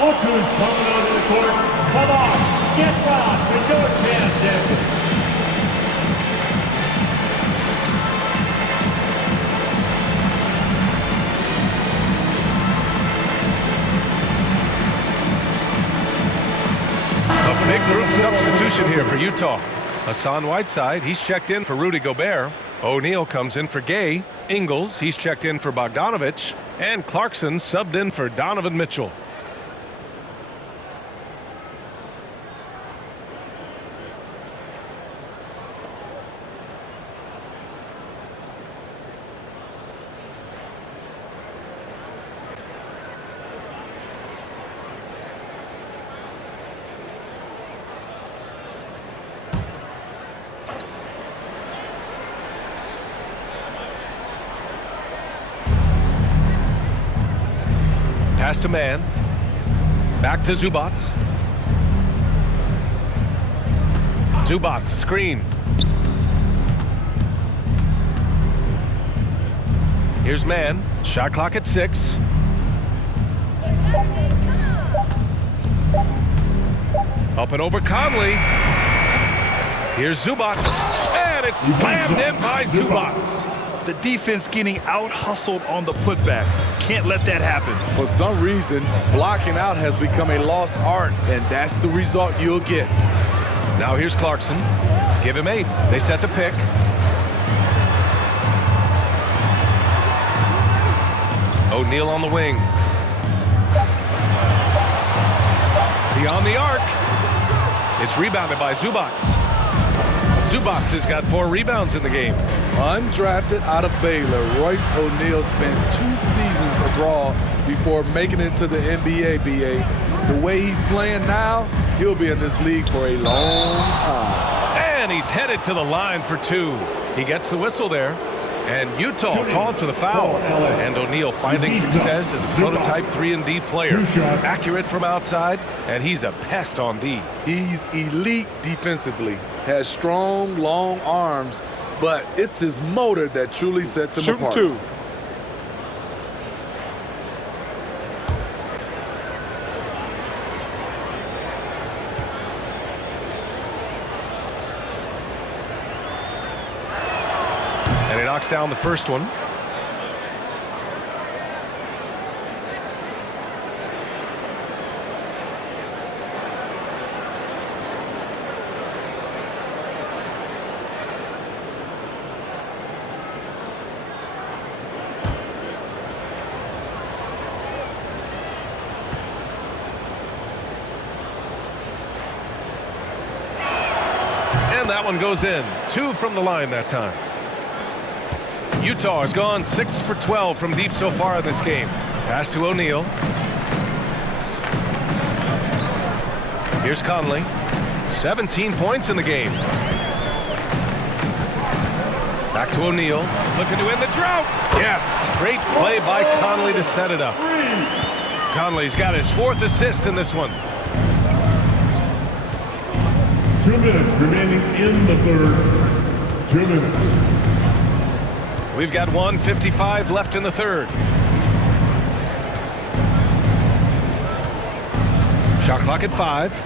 Look who's coming onto the court. Come on, get loud for your chance, dancers. A big group substitution here for Utah. Hassan Whiteside, he's checked in for Rudy Gobert. O'Neal comes in for Gay. Ingles, he's checked in for Bogdanovic. And Clarkson subbed in for Donovan Mitchell. Pass to man. Back to Zubac. Zubac, screen. Here's man. Shot clock at 6. Up and over Conley. Here's Zubac. And it's slammed in by Zubac. The defense getting out-hustled on the putback. Can't let that happen. For some reason, blocking out has become a lost art, and that's the result you'll get. Now here's Clarkson. Give him 8. They set the pick. O'Neal on the wing. Beyond the arc. It's rebounded by Zubac. Zubac has got 4 rebounds in the game. Undrafted out of Baylor, Royce O'Neal spent 2 seasons abroad before making it to the NBA, BA. The way he's playing now, he'll be in this league for a long time. And he's headed to the line for 2. He gets the whistle there. And Utah called for the foul. And O'Neal finding success as a prototype 3-and-D player. Accurate from outside, and he's a pest on D. He's elite defensively. has strong, long arms, but it's his motor that truly sets him apart. Shooting 2. And he knocks down the first one. And that one goes in. 2 from the line that time. Utah has gone 6 for 12 from deep so far in this game. Pass to O'Neal. Here's Conley. 17 points in the game. Back to O'Neal. Looking to end the drought. Yes. Great play by Conley to set it up. Conley's got his 4th assist in this one. 2 minutes remaining in the third. 2 minutes. We've got 1:55 left in the third. Shot clock at 5.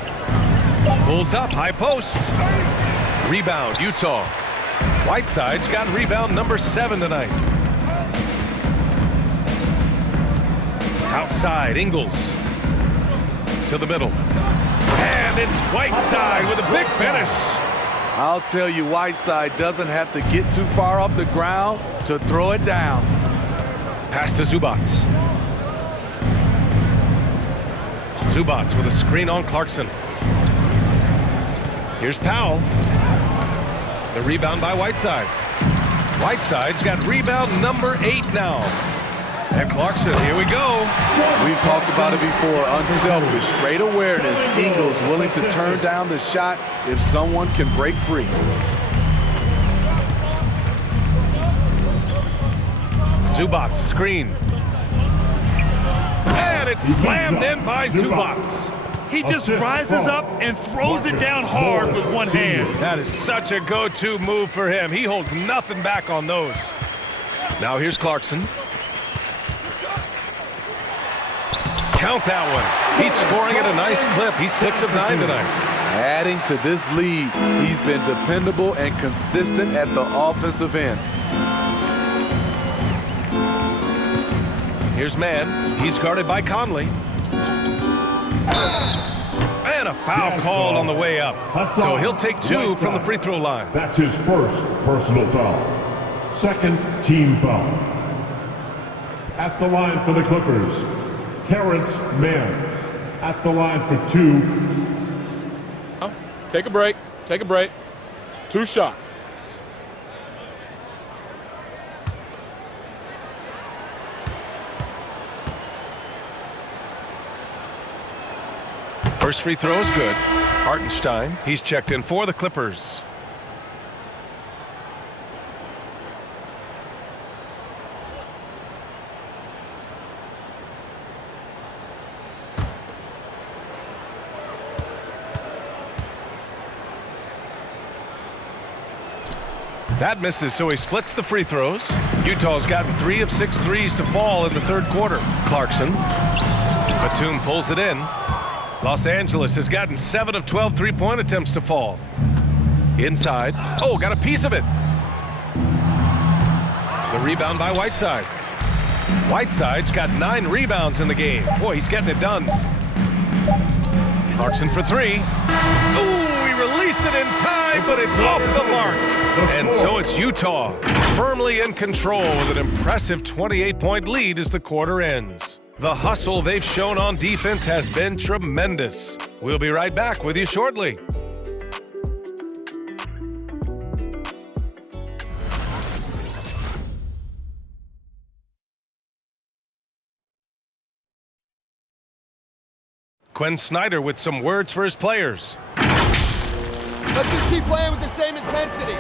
Pulls up, high post. Rebound, Utah. Whiteside's got rebound number 7 tonight. Outside, Ingles. To the middle. And it's Whiteside with a big finish. I'll tell you, Whiteside doesn't have to get too far off the ground to throw it down. Pass to Zubac. Zubac with a screen on Clarkson. Here's Powell. The rebound by Whiteside. Whiteside's got rebound number 8 now. And Clarkson, here we go. We've talked about it before. Unselfish, great awareness. Ingles willing to turn down the shot if someone can break free. Zubac, screen. And it's slammed in by Zubac. He just rises up and throws it down hard with one hand. That is such a go-to move for him. He holds nothing back on those. Now here's Clarkson. Count that one. He's scoring at a nice clip. He's 6 of 9 tonight. Adding to this lead, he's been dependable and consistent at the offensive end. Here's Mann. He's guarded by Conley. And a foul called on the way up. So he'll take 2 from the free throw line. That's his first personal foul. Second team foul. At the line for the Clippers, Terrence Mann. At the line for 2. Take a break. Take a break. 2 shots. First free throw is good. Hartenstein, he's checked in for the Clippers. That misses, so he splits the free throws. Utah's gotten 3 of 6 threes to fall in the third quarter. Clarkson. Batum pulls it in. Los Angeles has gotten 7 of 12 three-point attempts to fall. Inside. Oh, got a piece of it. The rebound by Whiteside. Whiteside's got 9 rebounds in the game. Boy, he's getting it done. Clarkson for 3. Ooh, he released it in time, but it's off the mark. And so it's Utah, firmly in control with an impressive 28-point lead as the quarter ends. The hustle they've shown on defense has been tremendous. We'll be right back with you shortly. Quinn Snyder with some words for his players. Let's just keep playing with the same intensity,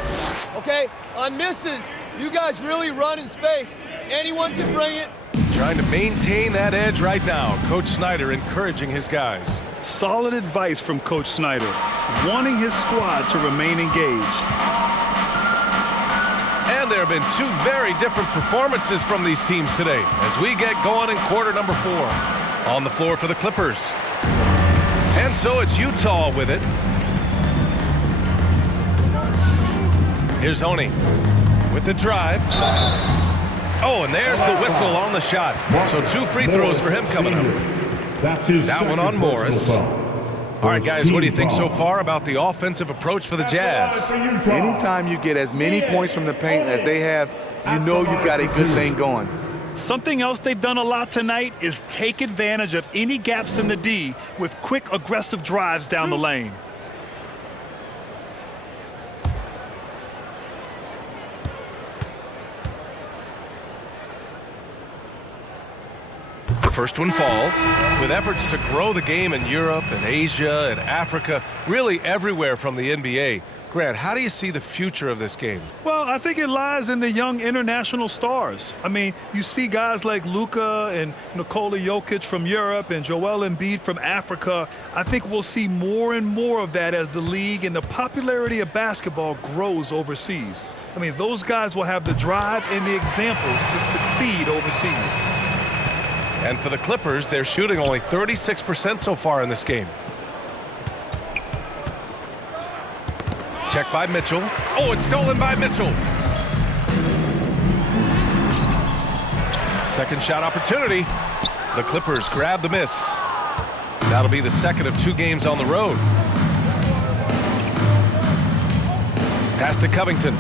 okay? On misses, you guys really run in space. Anyone can bring it. Trying to maintain that edge right now. Coach Snyder encouraging his guys. Solid advice from Coach Snyder, wanting his squad to remain engaged. And there have been two very different performances from these teams today as we get going in quarter number 4. On the floor for the Clippers. And so it's Utah with it. Here's Oni with the drive. Oh, and there's the whistle on the shot. So 2 free throws for him coming up. That one on Morris. All right, guys, what do you think so far about the offensive approach for the Jazz? Anytime you get as many points from the paint as they have, you know you've got a good thing going. Something else they've done a lot tonight is take advantage of any gaps in the D with quick, aggressive drives down the lane. The first one falls. With efforts to grow the game in Europe and Asia and Africa, really everywhere from the NBA. Grant, how do you see the future of this game? Well, I think it lies in the young international stars. I mean, you see guys like Luka and Nikola Jokic from Europe and Joel Embiid from Africa. I think we'll see more and more of that as the league and the popularity of basketball grows overseas. I mean, those guys will have the drive and the examples to succeed overseas. And for the Clippers, they're shooting only 36% so far in this game. Check by Mitchell. Oh, it's stolen by Mitchell. Second shot opportunity. The Clippers grab the miss. That'll be the second of 2 games on the road. Pass to Covington.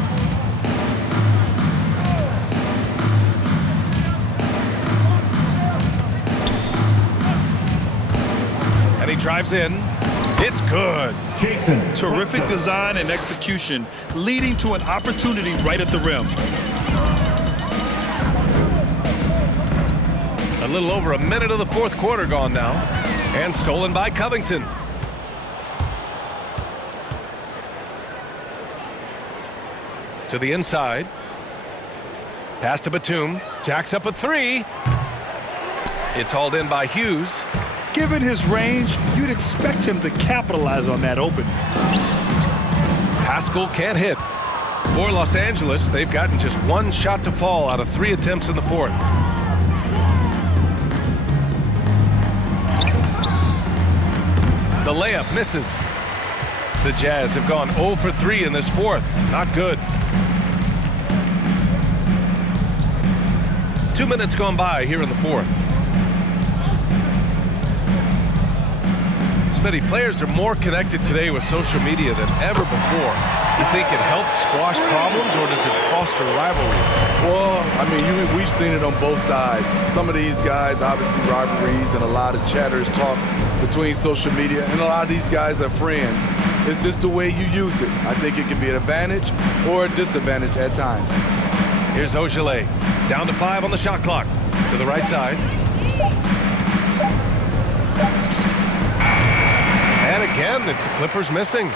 And he drives in. It's good. Terrific design and execution, leading to an opportunity right at the rim. A little over a minute of the fourth quarter gone now. And stolen by Covington. To the inside. Pass to Batum. Jacks up a 3. It's hauled in by Hughes. Given his range, you'd expect him to capitalize on that opening. Pascal can't hit. For Los Angeles, they've gotten just 1 shot to fall out of 3 attempts in the fourth. The layup misses. The Jazz have gone 0 for 3 in this fourth. Not good. 2 minutes gone by here in the fourth. Smitty, players are more connected today with social media than ever before. You think it helps squash problems, or does it foster rivalries? Well, I mean, we've seen it on both sides. Some of these guys, obviously rivalries and a lot of chatters talk between social media, and a lot of these guys are friends. It's just the way you use it. I think it can be an advantage or a disadvantage at times. Here's Ogilvy. Down to 5 on the shot clock. To the right side. And again, it's the Clippers missing.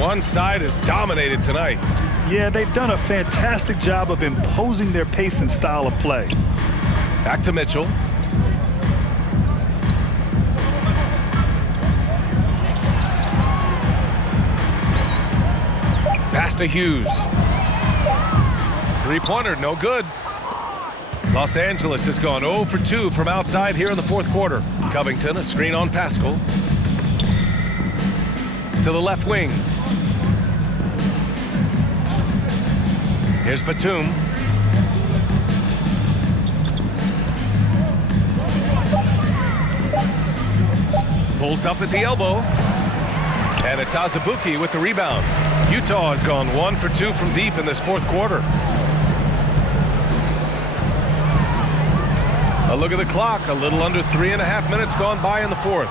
One side is dominated tonight. Yeah, they've done a fantastic job of imposing their pace and style of play. Back to Mitchell. Pass to Hughes. 3-pointer, no good. Los Angeles has gone 0 for 2 from outside here in the fourth quarter. Covington, a screen on Pascal. To the left wing. Here's Batum. Pulls up at the elbow. And it's Azubuike with the rebound. Utah has gone 1 for 2 from deep in this fourth quarter. A look at the clock. A little under 3.5 minutes gone by in the fourth.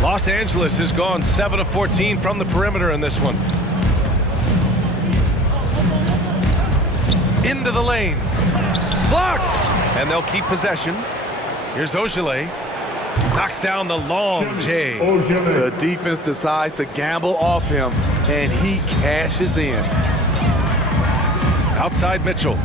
Los Angeles has gone 7 of 14 from the perimeter in this one. Into the lane. Blocked! And they'll keep possession. Here's Ogilvy. Knocks down the long J. The defense decides to gamble off him, and he cashes in. Outside Mitchell.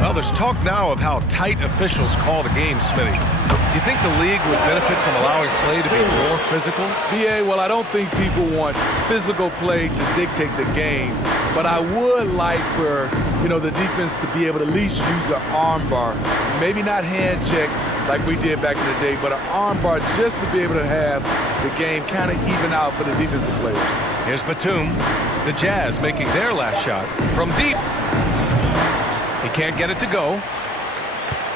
Well, there's talk now of how tight officials call the game, Smitty. Do you think the league would benefit from allowing play to be more physical? BA, well, I don't think people want physical play to dictate the game, but I would like for, the defense to be able to at least use an arm bar. Maybe not hand check like we did back in the day, but an arm bar just to be able to have the game kind of even out for the defensive players. Here's Batum. The Jazz making their last shot from deep. He can't get it to go.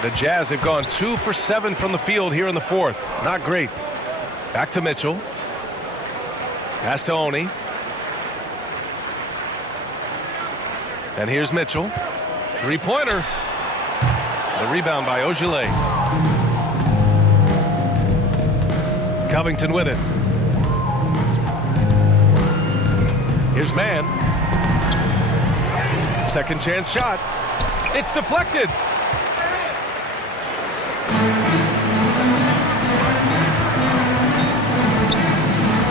The Jazz have gone 2 for 7 from the field here in the fourth. Not great. Back to Mitchell. Pass to Oni. And here's Mitchell. Three-pointer. The rebound by Ogilvy. Covington with it. Here's Mann. Second chance shot. It's deflected.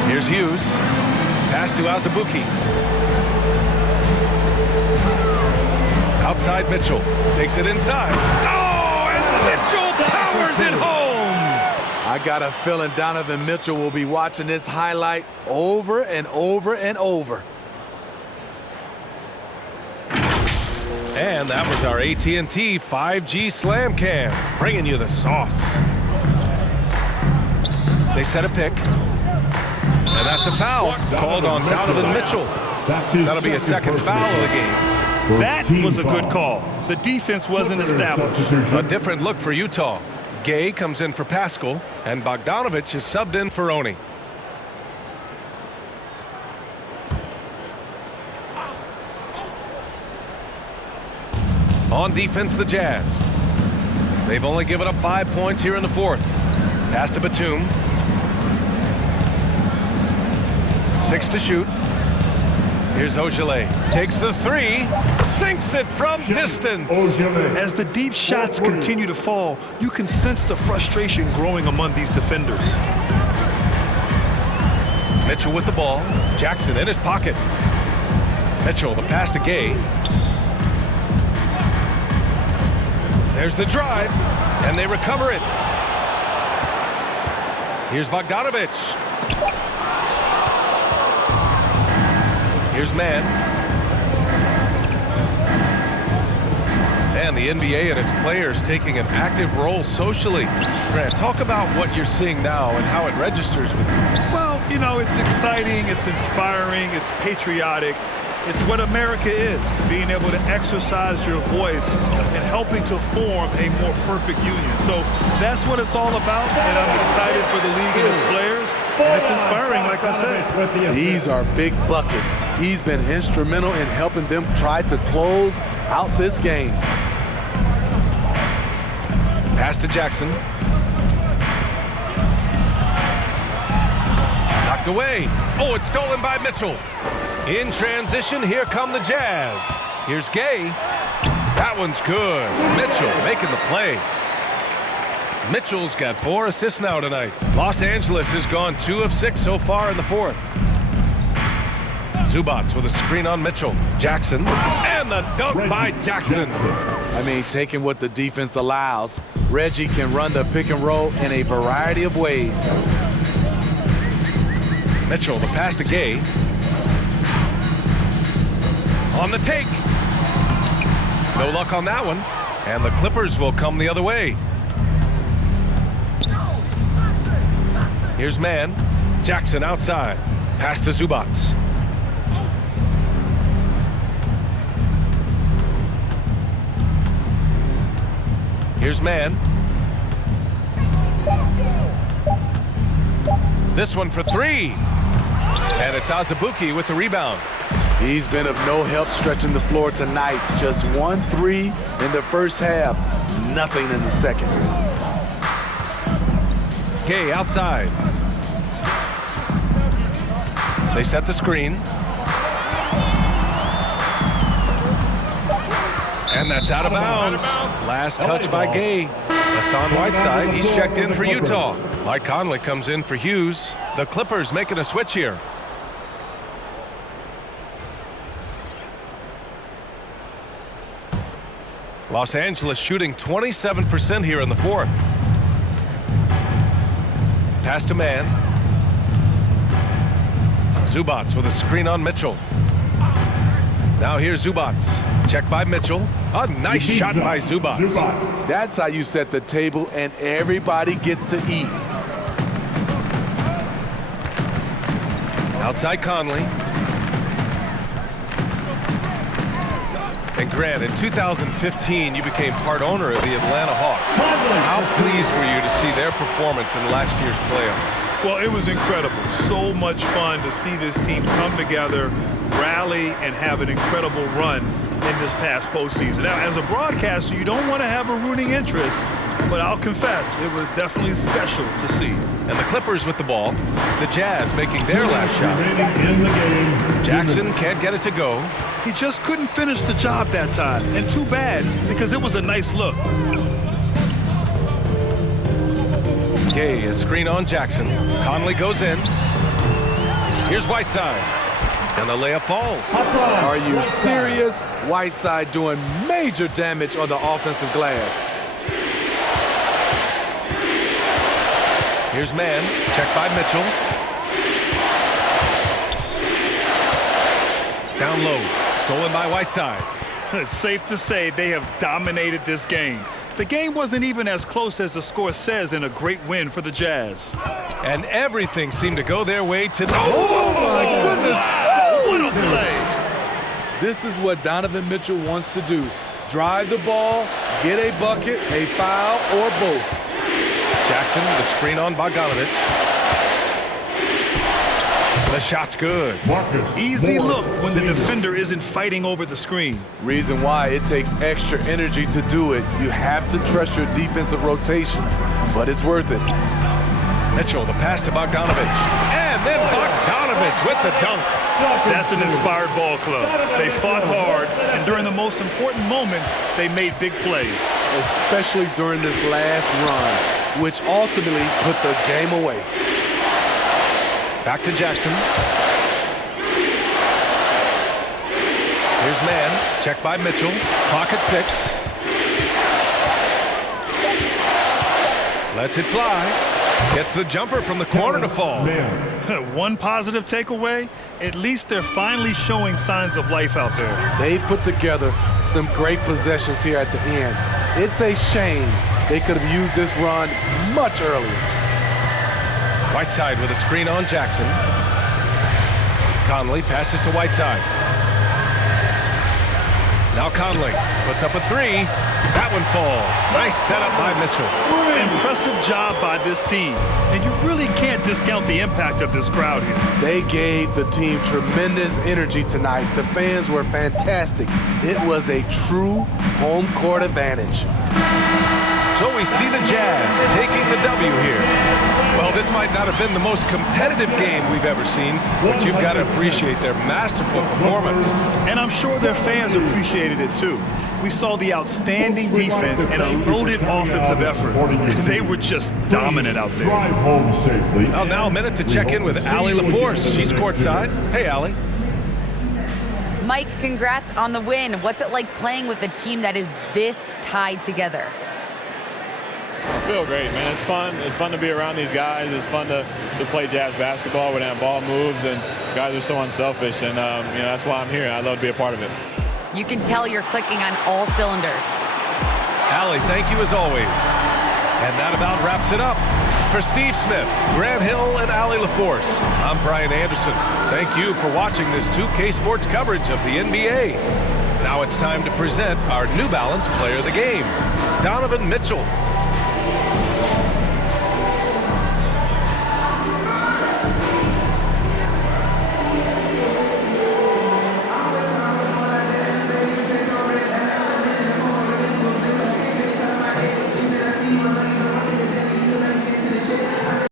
Here's Hughes. Pass to Azubuike. Outside Mitchell. Takes it inside. Oh, and Mitchell powers it home. I got a feeling Donovan Mitchell will be watching this highlight over and over and over. And that was our AT&T 5G Slam Cam, bringing you the sauce. They set a pick. And that's a foul called on Donovan Mitchell. That'll be a second foul of the game. That was a good call. The defense wasn't established. A different look for Utah. Gay comes in for Pascal, and Bogdanovic is subbed in for Oni. On defense, the Jazz. They've only given up 5 points here in the fourth. Pass to Batum. 6 to shoot. Here's Ogilvy. Takes the three. Sinks it from distance. As the deep shots continue to fall, you can sense the frustration growing among these defenders. Mitchell with the ball. Jackson in his pocket. Mitchell, the pass to Gay. There's the drive, and they recover it. Here's Bogdanovic. Here's Mann. And the NBA and its players taking an active role socially. Grant, talk about what you're seeing now and how it registers with you. Well, it's exciting, it's inspiring, it's patriotic. It's what America is, being able to exercise your voice and helping to form a more perfect union. So that's what it's all about, and I'm excited for the league and its players. And it's inspiring, like I said. These are big buckets. He's been instrumental in helping them try to close out this game. Pass to Jackson. Knocked away. Oh, it's stolen by Mitchell. In transition, here come the Jazz. Here's Gay. That one's good. Mitchell making the play. Mitchell's got 4 assists now tonight. Los Angeles has gone 2 of 6 so far in the fourth. Zubac with a screen on Mitchell. Jackson. And the dunk by Jackson. I mean, taking what the defense allows, Reggie can run the pick and roll in a variety of ways. Mitchell, the pass to Gay. On the take. No luck on that one. And the Clippers will come the other way. Here's Mann. Jackson outside. Pass to Zubac. Here's Mann. This one for 3. And it's Azubuike with the rebound. He's been of no help stretching the floor tonight. Just 1 3 in the first half. Nothing in the second. Gay outside. They set the screen. And that's out of bounds. Last touch by Gay. Hassan Whiteside, he's checked in for Utah. Mike Conley comes in for Hughes. The Clippers making a switch here. Los Angeles shooting 27% here in the fourth. Pass to man. Zubats with a screen on Mitchell. Now here's Zubats. Check by Mitchell. A nice shot by Zubats. That's how you set the table and everybody gets to eat. Outside Conley. And Grant, in 2015, you became part owner of the Atlanta Hawks. How pleased were you to see their performance in last year's playoffs? Well, it was incredible. So much fun to see this team come together, rally, and have an incredible run in this past postseason. Now, as a broadcaster, you don't want to have a rooting interest, but I'll confess, it was definitely special to see. And the Clippers with the ball. The Jazz making their last shot. Jackson can't get it to go. He just couldn't finish the job that time, and too bad, because it was a nice look. Gay, a screen on Jackson. Conley goes in. Here's Whiteside. And the layup falls. Are you serious? Whiteside doing major damage on the offensive glass. Here's man. Check by Mitchell. Down low. Stolen by Whiteside. It's safe to say they have dominated this game. The game wasn't even as close as the score says in a great win for the Jazz. And everything seemed to go their way today. Oh my goodness. What a play. This is what Donovan Mitchell wants to do. Drive the ball, get a bucket, a foul, or both. Jackson with a screen on Bogdanovic. The shot's good. Easy look when the defender isn't fighting over the screen. Reason why it takes extra energy to do it. You have to trust your defensive rotations, but it's worth it. Mitchell, the pass to Bogdanovic. And then Bogdanovic with the dunk. That's an inspired ball club. They fought hard, and during the most important moments, they made big plays. Especially during this last run, which ultimately put the game away. Back to Jackson. Here's man. Check by Mitchell. Clock at 6. Lets it fly. Gets the jumper from the corner to fall. One positive takeaway, at least they're finally showing signs of life out there. They put together some great possessions here at the end. It's a shame they could have used this run much earlier. Whiteside with a screen on Jackson. Conley passes to Whiteside. Now Conley puts up a 3. That one falls. Nice setup by Mitchell. Impressive job by this team. And you really can't discount the impact of this crowd here. They gave the team tremendous energy tonight. The fans were fantastic. It was a true home court advantage. So we see the Jazz taking the W here. Well, this might not have been the most competitive game we've ever seen, but you've got to appreciate their masterful performance. And I'm sure their fans appreciated it too. We saw the outstanding defense and a loaded offensive effort. They were just dominant out there. Well, now a minute to check in with Allie LaForce. She's courtside. Hey, Allie. Mike, congrats on the win. What's it like playing with a team that is this tied together? I feel great, man. It's fun. It's fun to be around these guys. It's fun to play Jazz basketball when that ball moves and guys are so unselfish. And, that's why I'm here. I'd love to be a part of it. You can tell you're clicking on all cylinders. Allie, thank you as always. And that about wraps it up. For Steve Smith, Grant Hill, and Allie LaForce, I'm Brian Anderson. Thank you for watching this 2K Sports coverage of the NBA. Now it's time to present our New Balance Player of the Game, Donovan Mitchell.